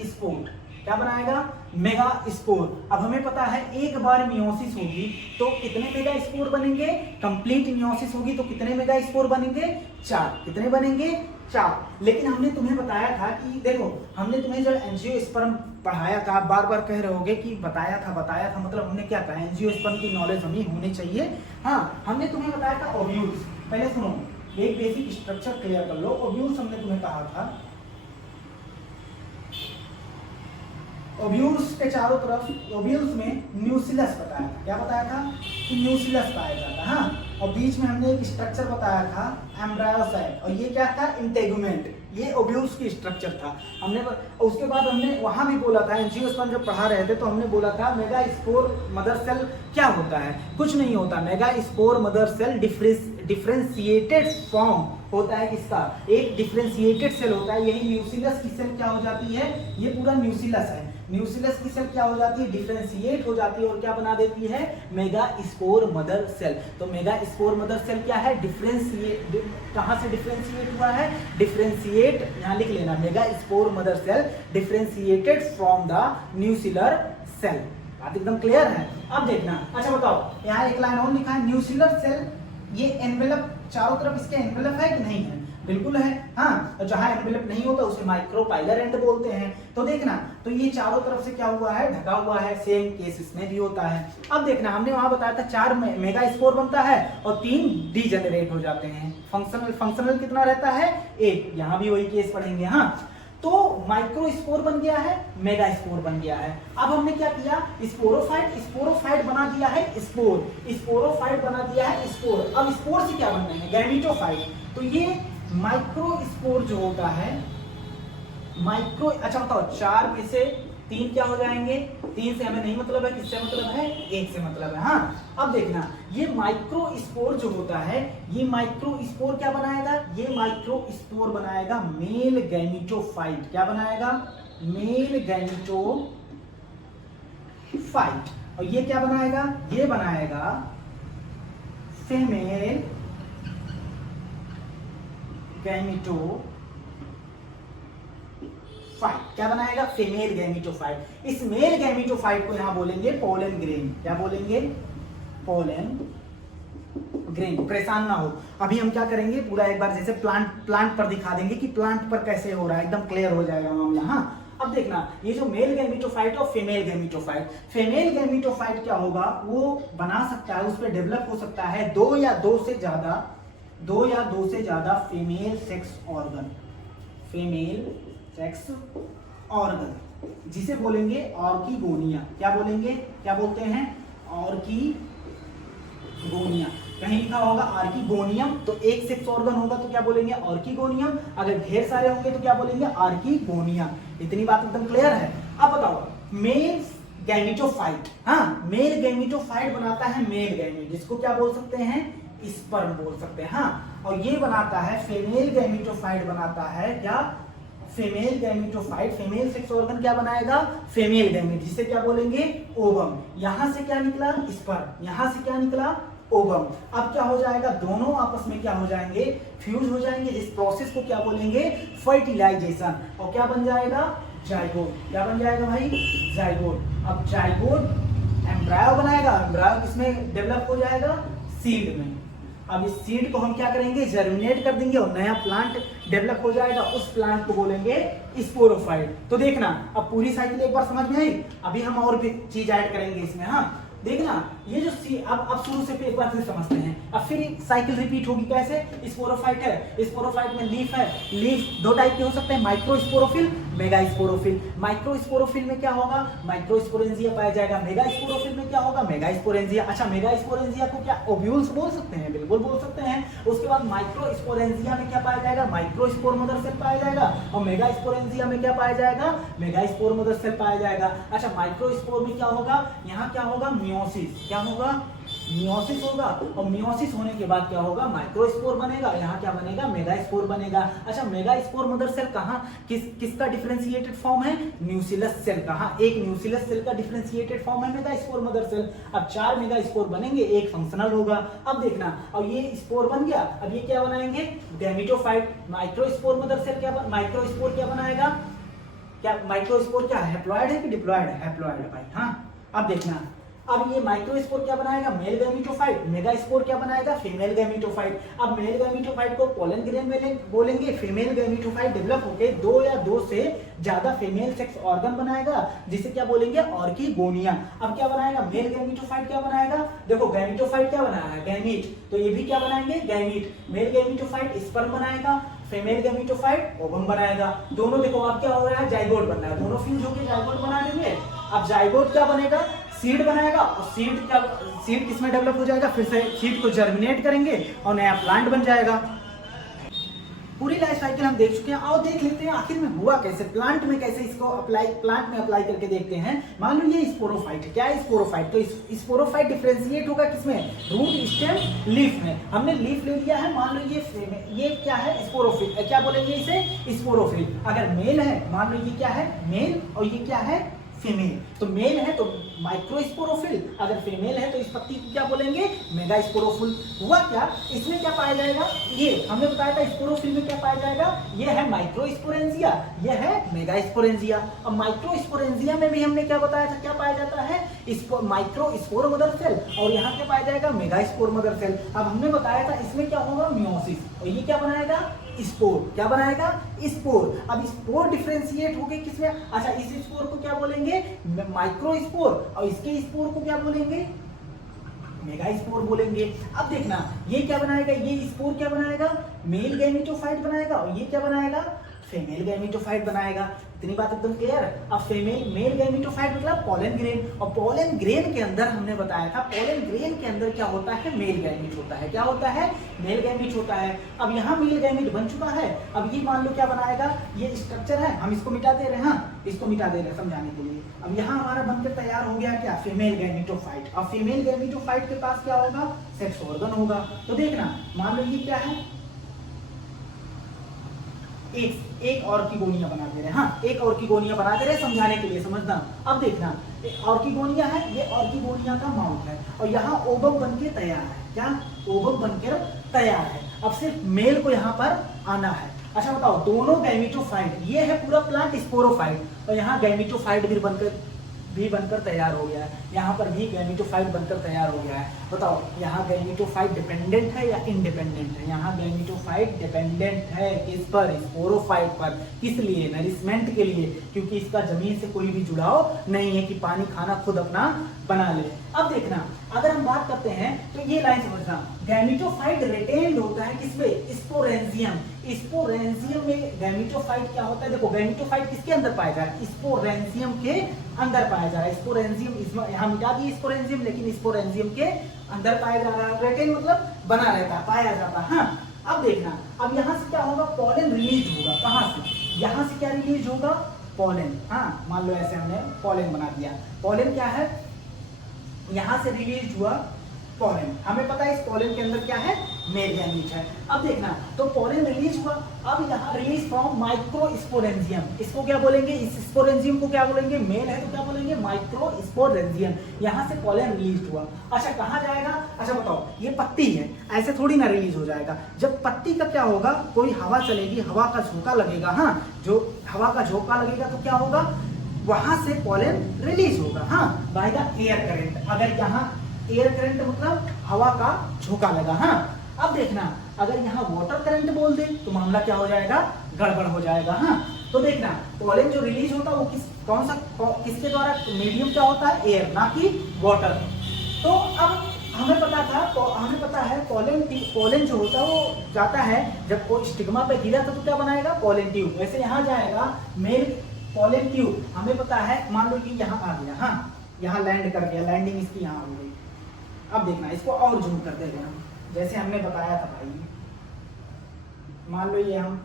spore. क्या बनाएगा? Mega spore. अब हमें पता है एक बार मियोसिस होगी तो कितने मेगा स्पोर बनेंगे? कंप्लीट मियोसिस होगी तो कितने मेगा स्पोर बनेंगे? 4। कितने बनेंगे? 4। लेकिन हमने तुम्हें बताया था कि देखो, हमने तुम्हें जब एंजियोस्पर्म पढ़ाया था, आप बार बार कह रहे होगे कि बताया था मतलब हमने क्या कहा? एंजियोस्पर्म की नॉलेज हमें होनी चाहिए। हाँ हमने तुम्हें बताया था ओव्यूल्स। पहले सुनो, एक बेसिक स्ट्रक्चर क्लियर कर लो। ओव्यूल्स हमने तुम्हें कहा था, ओव्यूल्स के चारों तरफ, ओव्यूल्स में न्यूक्लियस बताया था। क्या बताया था? कि न्यूक्लियस पाया जाता है। हाँ, और बीच में हमने एक स्ट्रक्चर बताया था एम्ब्रायोसाइट, और ये क्या था? इंटेगुमेंट। ये ओव्यूल्स की स्ट्रक्चर था। हमने उसके बाद हमने वहां भी बोला था, एंजियोस्पर्म जब पढ़ा रहे थे तो हमने बोला था मेगा स्पोर मदर सेल क्या होता है? कुछ नहीं होता। Mega spore mother cell differentiated form होता है। किसका? एक डिफरेंशिएटेड सेल होता है। यही न्यूक्लियस की सेल क्या हो जाती है? ये पूरा न्यूक्लियस है। न्यूक्लियस की सेल क्या हो जाती है? डिफरेंशिएट हो जाती है और क्या बना देती है? Mega spore mother cell. तो मेगा स्पोर मदर सेल क्या है? डिफरेंशिएट। कहां से डिफरेंशिएट हुआ है? डिफरेंशिएट, यहां लिख लेना, mega spore mother cell differentiated from the nuclear cell. बात एकदम क्लियर है। अब देखना, अच्छा बताओ, यहाँ एक लाइन और लिखा है, न्यूक्लियर सेल, ये एनवेलप चारों तरफ इसके एनवेलप है कि नहीं है? बिल्कुल है। हाँ, और जहां एनवेलप नहीं होता उसे माइक्रोपाइलर एंड बोलते हैं। तो देखना, तो ये चारों तरफ से क्या हुआ है? ढका हुआ है। सेम केस इसमें भी होता है। अब देखना, हमने वहां बताया था 4 मेगा स्पोर बनता है और 3 डीजेनरेट हो जाते हैं। फंक्शनल कितना रहता है? 1। यहां भी वही केस पढ़ेंगे। हाँ, तो माइक्रो स्पोर बन गया है, मेगा स्पोर बन गया है। अब हमने क्या किया? स्पोरोफाइट बना दिया है स्पोर, स्पोरोफाइट बना दिया है स्पोर। अब स्पोर से क्या बनना है? गैमीटोफाइट। तो ये माइक्रो स्पोर जो होता है, माइक्रो, अच्छा बताओ, 4 में से 3 क्या हो जाएंगे? 3 से हमें नहीं मतलब है, किससे मतलब है? 1 से मतलब है। हाँ, अब देखना, ये माइक्रो स्पोर जो होता है, ये माइक्रो स्पोर क्या बनाएगा? ये माइक्रो स्पोर बनाएगा मेल गैमीटोफाइट। क्या बनाएगा? Male gametophyte. और ये क्या बनाएगा? ये बनाएगा फीमेल गैमीटोफाइट। क्या बनाएगा? Female gametophyte. इस मेल गैमीटोफाइट को यहां बोलेंगे पोलन ग्रेन। क्या बोलेंगे? Pollen grain. परेशान ना हो, अभी हम क्या करेंगे, पूरा एक बार जैसे प्लांट पर दिखा देंगे कि प्लांट पर कैसे हो रहा है, एकदम क्लियर हो जाएगा मामला। हाँ, अब देखना, ये जो मेल गैमीटोफाइट और फीमेल गैमीटोफाइट, फीमेल गैमीटोफाइट क्या होगा? वो बना सकता है, उस पर डेवलप हो सकता है 2 या 2 से ज्यादा female sex organ, female sex organ, जिसे बोलेंगे ऑर्किगोनिया। क्या बोलेंगे? क्या बोलते हैं? ऑर्किगोनिया। कहीं लिखा होगा आर्किगोनियम, तो एक सेक्स ऑर्गन होगा तो क्या बोलेंगे? ऑर्किगोनियम। अगर ढेर सारे होंगे तो क्या बोलेंगे? आर्किगोनिया। इतनी बात एकदम क्लियर है। अब बताओ, मेल गैमीटोफाइट, हाँ, मेल गैमीटोफाइट बनाता है मेल गैमीट, जिसको क्या बोल सकते हैं? स्पर्म बोल सकते हैं। हाँ, और ये बनाता है फीमेल गैमीटोफाइट, बनाता है क्या? Female gametophyte. Female sex organ क्या बनाएगा? फीमेल गैमीट, जिसे क्या बोलेंगे? ओवम। यहां से क्या निकला? स्पर्म। यहां से क्या निकला? ओवम। अब क्या हो जाएगा, दोनों आपस में क्या हो जाएंगे, फ्यूज हो जाएंगे। इस प्रोसेस को क्या बोलेंगे, फर्टिलाइजेशन। और क्या बन जाएगा, जाइगोट। क्या बन जाएगा भाई, जाइगोट। अब जाइगोट एम्ब्रायो बनाएगा, एम्ब्रायो किसमें डेवलप हो जाएगा, सीड में। अब इस सीड को हम क्या करेंगे, जर्मिनेट कर देंगे और नया प्लांट डेवलप हो जाएगा। उस प्लांट को बोलेंगे स्पोरोफाइट। तो देखना अब पूरी साइकिल एक बार समझ में आई। अभी हम और भी चीज ऐड करेंगे इसमें। हाँ देखना ये जो अब शुरू से एक बार फिर समझते हैं। अब फिर साइकिल रिपीट होगी कैसे, स्पोरोफाइट है, स्पोरोफाइट में लीफ है। लीफ दो टाइप के हो सकते हैं, माइक्रोस्पोरोफिल, मेगा स्पोरोफिल। माइक्रोस्पोरोफिल में क्या होगा, माइक्रोस्पोरेंजिया पाया जाएगा। मेगा स्पोरोफिल में क्या होगा, मेगा स्पोरेंजिया। अच्छा मेगा स्पोरेंजिया को क्या ओव्यूल्स बोल सकते हैं, बिल्कुल बोल सकते हैं। उसके बाद माइक्रोस्पोरेंजिया में क्या पाया जाएगा, माइक्रोस्पोर मदर सेल पाया जाएगा। और मेगा स्पोरेंजिया में क्या पाया जाएगा, मेगा स्पोर मदर सेल पाया जाएगा। अच्छा माइक्रोस्पोर में क्या होगा, यहाँ क्या होगा, मियोसिस। क्या होगा, मियोसिस होगा। और मियोसिस होने के बाद क्या होगा, माइक्रोस्पोर बनेगा। यहाँ क्या बनेगा, मेगास्पोर बनेगा। अच्छा मेगास्पोर मदर सेल कहाँ, किसका डिफरेंशिएटेड फॉर्म है, न्यूसिलस सेल। कहाँ, एक न्यूसिलस सेल का डिफरेंशिएटेड फॉर्म है मेगास्पोर मदर सेल। अब 4 मेगास्पोर बनेंगे, एक फंक्शनल होगा। अब देखना, अब ये स्पोर बन गया, अब ये क्या बनाएंगे, गैमेटोफाइट। माइक्रोस्पोर मदर सेल क्या, माइक्रोस्पोर क्या बनाएगा, क्या माइक्रोस्पोर क्या हैप्लॉइड है कि डिप्लॉइड है, हैप्लॉइड है भाई। हाँ अब देखना, अब ये माइक्रोस्पोर क्या बनाएगा, मेल गैमेटोफाइट। मेगास्पोर क्या बनाएगा, फीमेल गैमेटोफाइट। अब मेल गैमेटोफाइट को पोलन ग्रेन में बोलेंगे। फीमेल गैमेटोफाइट डेवलप होके 2 या 2 से ज्यादा फीमेल सेक्स ऑर्गन बनाएगा, जिसे क्या बोलेंगे, ऑर्किगोनिया। अब क्या बनाएगा, मेल गैमेटोफाइट क्या बनाएगा, देखो गैमेटोफाइट क्या बनाया है, गैमीट, तो ये भी क्या बनाएंगे, गैमीट। मेल गैमेटोफाइट स्पर्म बनाएगा, फीमेल गैमेटोफाइट ओवम बनाएगा। दोनों देखो अब क्या हो रहा है, जाइगोट बन रहा है, दोनों फ्यूज होकर जाइगोट बना देंगे। अब जाइगोट क्या बनेगा, सीड बनाएगा। और सीड किसमें डेवलप हो जाएगा, फिर से सीड को जर्मिनेट करेंगे और नया प्लांट बन जाएगा। पूरी लाइफ साइकिल हम देख चुके हैं। आओ देख लेते हैं आखिर में हुआ कैसे, प्लांट में कैसे इसको प्लांट में अप्लाई करके देखते हैं। मान लो ये स्पोरोफाइट है, क्या है स्पोरोफाइट, तो स्पोरोफाइट डिफरेंशिएट होगा किसमें, रूट स्टेम लीफ में। हमने लीफ ले लिया है, मान लो ये क्या है, स्पोरोफिल, क्या बोलेंगे इसे, स्पोरोफिल। अगर मेल है, मान लो ये क्या है, मेल, और ये क्या है, फीमेल। तो मेल है तो माइक्रोस्पोरोफिल, अगर फीमेल है तो इस पत्ती को क्या बोलेंगे, मेगास्पोरोफिल। हुआ क्या, इसमें क्या पाया जाएगा, ये हमने बताया था स्पोरोफिल में क्या पाया जाएगा, ये है माइक्रोस्पोरेंजिया, ये है मेगास्पोरेंजिया। और माइक्रोस्पोरेंजिया में भी हमने क्या बताया था, क्या पाया जाता है, माइक्रोस्पोर मदर सेल, और यहाँ क्या पाया जाएगा, मेगास्पोर मदर सेल। अब हमने बताया था इसमें क्या होगा, मियोसिस, और ये क्या बनाएगा, स्पोर। क्या बनाएगा, स्पोर। अब स्पोर डिफरेंशिएट हो गए किसमें, अच्छा इस स्पोर को क्या बोलेंगे, माइक्रोस्पोर, और इसके स्पोर को क्या बोलेंगे, मेगास्पोर बोलेंगे। अब देखना ये क्या बनाएगा, ये स्पोर क्या बनाएगा, मेल गैमेटोफाइट बनाएगा, और ये क्या बनाएगा, फीमेल गैमेटोफाइट बनाएगा। इतनी बात एकदम क्लियर। अब मेल गैमेटोफाइट मतलब पोलन ग्रेन, और पोलन ग्रेन के अंदर हमने बताया था, पोलन ग्रेन के अंदर क्या होता है, मेल गैमेट होता है। क्या होता है, मेल गैमेट होता है। अब यहाँ मेल गैमेट बन चुका है। अब ये मान लो क्या बनाएगा, ये स्ट्रक्चर है, हम इसको मिटा दे रहे हैं, हाँ इसको मिटा दे रहे हैं समझाने के लिए। अब यहाँ हमारा बनकर तैयार हो गया क्या, फीमेल गैमेटोफाइट। अब फीमेल गैमेटोफाइट के पास क्या होगा, सेक्स ऑर्गन होगा। तो देखना मान लो ये क्या है, एक ऑर्किगोनिया बना दे रहे हैं, हाँ एक ऑर्किगोनिया बना दे रहे हैं समझाने के लिए, समझना। अब देखना ऑर्किगोनिया है, ये ऑर्किगोनिया का माउथ है, और यहाँ ओवम बनके तैयार है। क्या, ओवम बनकर तैयार है। अब सिर्फ मेल को यहाँ पर आना है। अच्छा बताओ, दोनों गैमेटोफाइट, ये है पूरा प्लांट स्पोरोफाइट, और यहाँ गैमेटोफाइट भी बनकर तैयार हो गया है, यहाँ पर भी गैमेटोफाइट बनकर तैयार हो गया है। बताओ यहाँ गैमेटोफाइट डिपेंडेंट है या इंडिपेंडेंट है, यहाँ गैमेटोफाइट डिपेंडेंट है किस पर, स्पोरोफाइट पर। किस लिए, नरिशमेंट के लिए, क्योंकि इसका जमीन से कोई भी जुड़ाव नहीं है कि पानी खाना खुद अपना बना ले। अब देखना अगर हम बात करते हैं तो ये लाइन समझना, गैमेटोफाइट रिटेन्ड होता है किसमें, स्पोरेंजियम। स्पोरेंजियम में गैमेटोफाइट क्या होता है, देखो गैमेटोफाइट किसके अंदर पाया जा रहा है, स्पोरेंजियम के अंदर पाया जा रहा है। स्पोरेंजियम यहाँ मिटा दिए स्पोरेंजियम, लेकिन स्पोरेंजियम के अंदर पाया जा रहा है। रिटेन मतलब बना रहता है, पाया जाता है। हाँ अब देखना, अब यहाँ से क्या होगा, पोलन रिलीज होगा। कहाँ से, यहाँ से क्या रिलीज होगा, पोलन। हाँ मान लो ऐसे हमने पोलन बना दिया। पोलन क्या है, यहाँ से रिलीज हुआ पोलन। हमें पता है इस पोलन के अंदर क्या है, मेल गैमीट है। अब देखना, तो पोलन रिलीज हुआ, अब यहाँ रिलीज फ्रॉम माइक्रोस्पोरेंजियम, इसको क्या बोलेंगे, इस स्पोरेंजियम को क्या बोलेंगे, मेल है तो क्या बोलेंगे माइक्रोस्पोरेंजियम, यहाँ से पोलन रिलीज हुआ। अच्छा कहाँ जाएगा, अच्छा बताओ, ये पत्ती है, ऐसे थोड़ी ना रिलीज हो जाएगा, जब पत्ती का क्या होगा, कोई हवा चलेगी, हवा का झोंका लगेगा, हाँ जो हवा का झोंका लगेगा तो क्या होगा, वहां से पोलन रिलीज होगा, हाँ बाय द एयर करंट। अगर यहाँ एयर करंट मतलब हवा का झोंका लगा, हाँ। अब देखना, अगर यहाँ वाटर करंट बोल दे तो मामला क्या हो जाएगा, गड़बड़ हो जाएगा, हाँ। तो देखना, पोलन जो रिलीज होता है वो किसके द्वारा, मीडियम क्या होता है, एयर, ना कि वाटर। तो अब हमें पता है पोलन जो होता है वो जाता है, जब कोई स्टिग्मा पे गिरा था तो क्या बनाएगा, पोलन ट्यूब। वैसे यहाँ जाएगा मेल पोलन ट्यूब, हमें पता है, मान लो कि यहाँ आ गया, हाँ यहाँ लैंड कर गया, लैंडिंग इसकी यहाँ हो गई। अब देखना, इसको और जूम कर देते हैं, जैसे हमने बताया था भाई, मान लो ये हम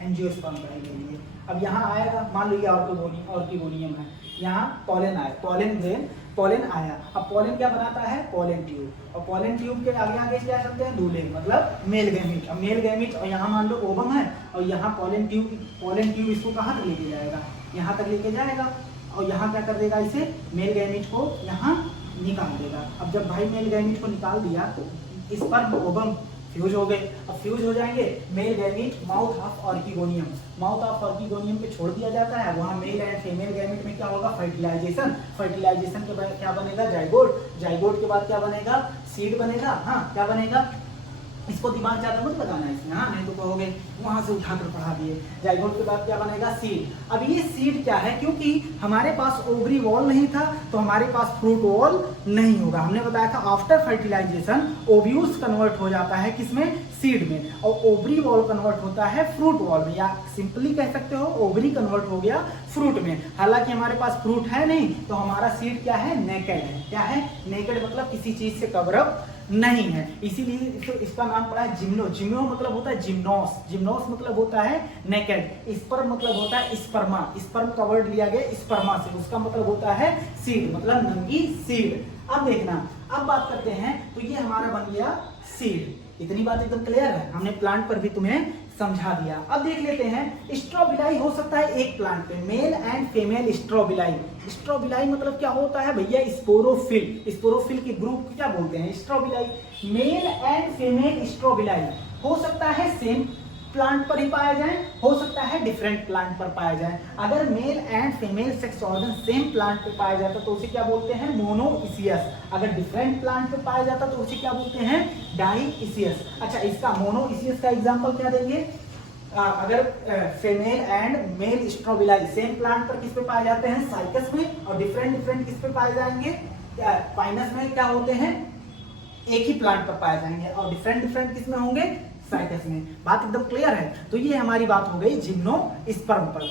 एंजियोस्पर्म करेंगे, अब यहाँ आएगा, मान लो ये ऑर्किगोनियम है, यहाँ पोलन आया, पोलन आया, अब पोलन क्या बनाता है, पोलन ट्यूब, और पोलन ट्यूब के आगे क्या चलते हैं, दूल्हे, मतलब मेल गैमीट। अब मेल गैमीट, और यहाँ मान लो ओवम है, और यहाँ पोलन ट्यूब इसको कहाँ तक लेके जाएगा, यहाँ तक लेके जाएगा, और यहाँ क्या कर देगा, इसे मेल गैमीट को यहाँ निकाल देगा। अब जब भाई मेल गैमीट को निकाल दिया तो इस पर ओवम फ्यूज हो गए, अब फ्यूज हो जाएंगे, मेल गैमीट माउथ ऑफ ऑर्किगोनियम पे छोड़ दिया जाता है, वहाँ मेल एंड फीमेल गैमीट में क्या होगा, फर्टिलाइजेशन के बाद क्या बनेगा, जाइगोट के बाद क्या बनेगा, सीड बनेगा, हाँ क्या बनेगा, इसको दिमाग ज्यादा मत लगाना इसमें, हाँ नहीं तो कहोगे वहां से उठाकर पढ़ा दिए। जाइगोट के बाद क्या बनेगा, सीड। अब ये सीड क्या है, क्योंकि हमारे पास ओवरी वॉल नहीं था तो हमारे पास फ्रूट वॉल नहीं होगा। हमने बताया था आफ्टर फर्टिलाइजेशन ओव्यूल्स कन्वर्ट हो जाता है किसमें, सीड में, और ओवरी वॉल कन्वर्ट होता है फ्रूट वॉल में, या सिंपली कह सकते हो ओवरी कन्वर्ट हो गया फ्रूट में। हालांकि हमारे पास फ्रूट है नहीं, तो हमारा सीड क्या है, नेकेड है। क्या है, नेकेड, मतलब किसी चीज से कवर अप नहीं है, इसीलिए इसका नाम पड़ा है जिम्नो मतलब होता है जिम्नोस मतलब होता है नेकेड, स्पर्म मतलब होता है स्पर्म का वर्ड लिया गया स्पर्मा से, उसका मतलब होता है सीड, मतलब नंगी सीड। अब देखना, अब बात करते हैं, तो ये हमारा बन गया सीड। इतनी बात एकदम क्लियर है, हमने प्लांट पर भी तुम्हें समझा दिया। अब देख लेते हैं, स्ट्रोबिलाई हो सकता है एक प्लांट पे, मेल एंड फीमेल स्ट्रोबिलाई मतलब क्या होता है भैया, स्पोरोफिल के ग्रुप को क्या बोलते हैं, strobili. Male and female strobili हो सकता है सेम प्लांट पर ही पाया जाए, हो सकता है डिफरेंट प्लांट पर पाया जाए। अगर male and female sex organ same plant पे पाया जाता तो उसे क्या बोलते हैं, मोनोइसियस। अगर डिफरेंट प्लांट पे पाया जाता तो उसे क्या बोलते हैं, डाइइसियस। अच्छा, इसका मोनोइसियस का एग्जांपल क्या देंगे, अगर female and male strobili same plant पर किस पे पाए जाते हैं, साइकस में, और डिफरेंट किस पे पाए जाएंगे, पाइनस में क्या होते हैं, एक ही प्लांट पर पाए जाएंगे, और डिफरेंट किस में होंगे, साइकस में। बात एकदम क्लियर है। तो ये हमारी बात हो गई जिम्नोस्पर्म पर।